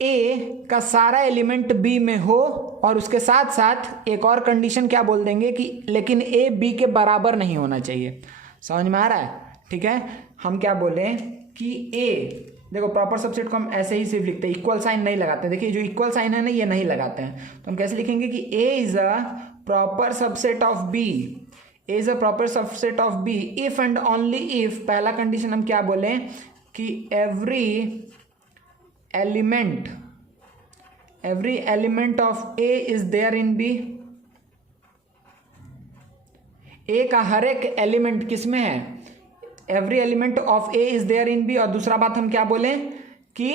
ए का सारा एलिमेंट बी में हो, और उसके साथ साथ एक और कंडीशन क्या बोल देंगे कि लेकिन ए बी के बराबर नहीं होना चाहिए। समझ में आ रहा है? ठीक है, हम क्या बोलें कि ए, देखो प्रॉपर सबसेट को हम ऐसे ही सिर्फ लिखते हैं, इक्वल साइन नहीं लगाते। देखिए जो इक्वल साइन है ना, ये नहीं लगाते हैं, तो हम कैसे लिखेंगे कि A is a proper subset of B, A is a proper subset of B if and only if, पहला कंडीशन हम क्या बोलें कि every element of A is there in B. A का हर एक एलिमेंट किसमें है? Every element of A is there in B. और दूसरा बात हम क्या बोलें कि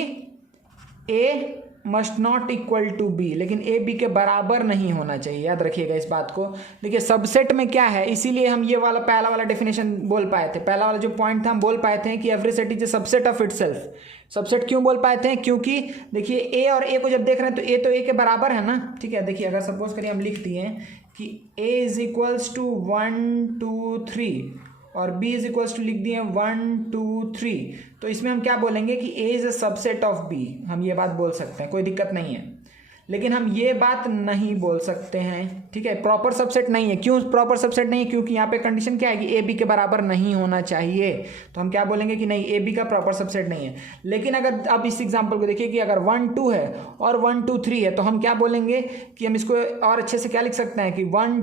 A must not equal to B, लेकिन ए बी के बराबर नहीं होना चाहिए। याद रखिएगा इस बात को। देखिए सबसेट में क्या है, इसीलिए हम ये वाला पहला वाला डेफिनेशन बोल पाए थे, पहला वाला जो पॉइंट था हम बोल पाए थे कि every set is a subset of itself. Subset क्यों बोल पाए थे? क्योंकि देखिए ए और ए को जब देख रहे हैं तो ए तो ए के बराबर है ना। ठीक है, देखिए अगर सपोज करिए हम लिख दिए कि ए इज इक्वल्स टू 1 2 3 और b इज इक्वल्स टू लिख दिए 1 2 3, तो इसमें हम क्या बोलेंगे कि a is a subset of b। हम ये बात बोल सकते हैं, कोई दिक्कत नहीं है। लेकिन हम ये बात नहीं बोल सकते हैं, ठीक है, प्रॉपर सबसेट नहीं है। क्यों प्रॉपर सबसेट नहीं है? क्योंकि यहाँ पे कंडीशन क्या है कि a b के बराबर नहीं होना चाहिए। तो हम क्या बोलेंगे कि नहीं, a b का प्रॉपर सबसेट नहीं है। लेकिन अगर अब इस एग्जाम्पल को देखिए कि अगर 1 2 है और 1 2 3 है, तो हम क्या बोलेंगे कि हम इसको और अच्छे से क्या लिख सकते हैं कि 1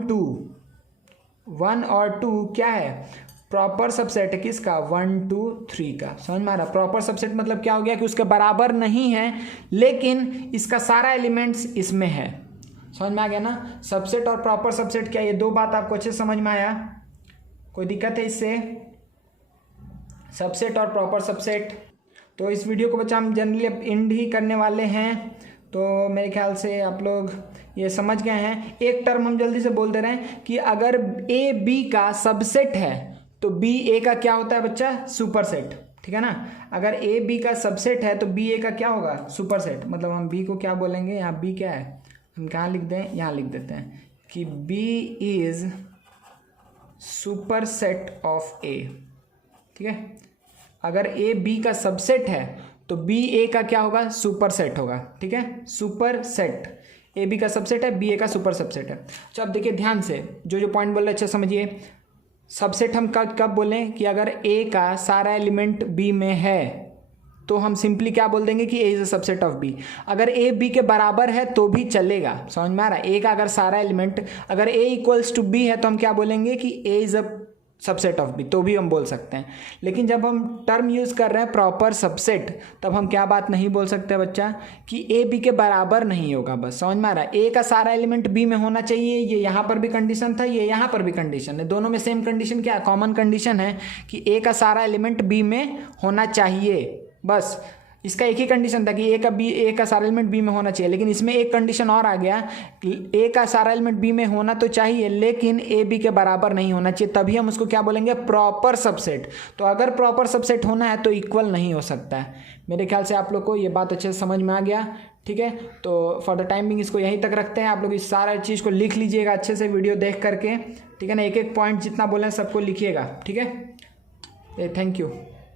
और 2 क्या है? प्रॉपर सबसेट है किसका? 1 2 3 का। समझ में आ रहा? प्रॉपर सबसेट मतलब क्या हो गया कि उसके बराबर नहीं है, लेकिन इसका सारा एलिमेंट्स इसमें है। समझ में आ गया ना? सबसेट और प्रॉपर सबसेट क्या, ये दो बात आपको अच्छे से समझ में आया? कोई दिक्कत है इससे? सबसेट और प्रॉपर सबसेट। तो इस वीडियो को बच्चा हम जनरली अब एंड ही करने वाले हैं, तो मेरे ख्याल से आप लोग ये समझ गए हैं। एक टर्म हम जल्दी से बोल दे रहे हैं कि अगर ए बी का सबसेट है तो बी ए का क्या होता है बच्चा? Super set. ठीक है ना, अगर ए बी का सबसेट है तो बी ए का क्या होगा? Super set. मतलब हम बी को क्या बोलेंगे, यहाँ बी क्या है, हम कहाँ लिख दें, यहाँ लिख देते हैं कि B is superset of A. ठीक है, अगर ए बी का सबसेट है तो बी ए का क्या होगा? सुपर सेट होगा। ठीक है, सुपर सेट, ए बी का सबसेट है, बी ए का सुपर सबसेट है। तो अब देखिए ध्यान से, जो पॉइंट बोल रहे अच्छा समझिए। सबसेट हम कब बोलें कि अगर ए का सारा एलिमेंट बी में है, तो हम सिंपली क्या बोल देंगे कि A is a subset of B. अगर ए बी के बराबर है तो भी चलेगा। समझ में आ रहा है? ए का अगर सारा एलिमेंट, अगर ए इक्वल्स टू बी है तो हम क्या बोलेंगे कि A is a subset of B, तो भी हम बोल सकते हैं। लेकिन जब हम टर्म यूज़ कर रहे हैं प्रॉपर सबसेट, तब हम क्या बात नहीं बोल सकते बच्चा कि ए बी के बराबर नहीं होगा। बस समझ में आ रहा है? ए का सारा एलिमेंट बी में होना चाहिए, ये यहाँ पर भी कंडीशन था, ये यहाँ पर भी कंडीशन है। दोनों में सेम कंडीशन क्या है? कॉमन कंडीशन है कि ए का सारा एलिमेंट बी में होना चाहिए। बस इसका एक ही कंडीशन था कि ए का सारा एलिमेंट बी में होना चाहिए, लेकिन इसमें एक कंडीशन और आ गया, ए का सारा एलिमेंट बी में होना तो चाहिए लेकिन ए बी के बराबर नहीं होना चाहिए, तभी हम उसको क्या बोलेंगे, प्रॉपर सबसेट। तो अगर प्रॉपर सबसेट होना है तो इक्वल नहीं हो सकता है। मेरे ख्याल से आप लोग को ये बात अच्छे से समझ में आ गया, ठीक है। तो फॉर द टाइमिंग इसको यहीं तक रखते हैं। आप लोग इस सारा चीज़ को लिख लीजिएगा अच्छे से वीडियो देख करके, ठीक है ना, एक एक पॉइंट जितना बोले सबको लिखिएगा, ठीक है। Thank you.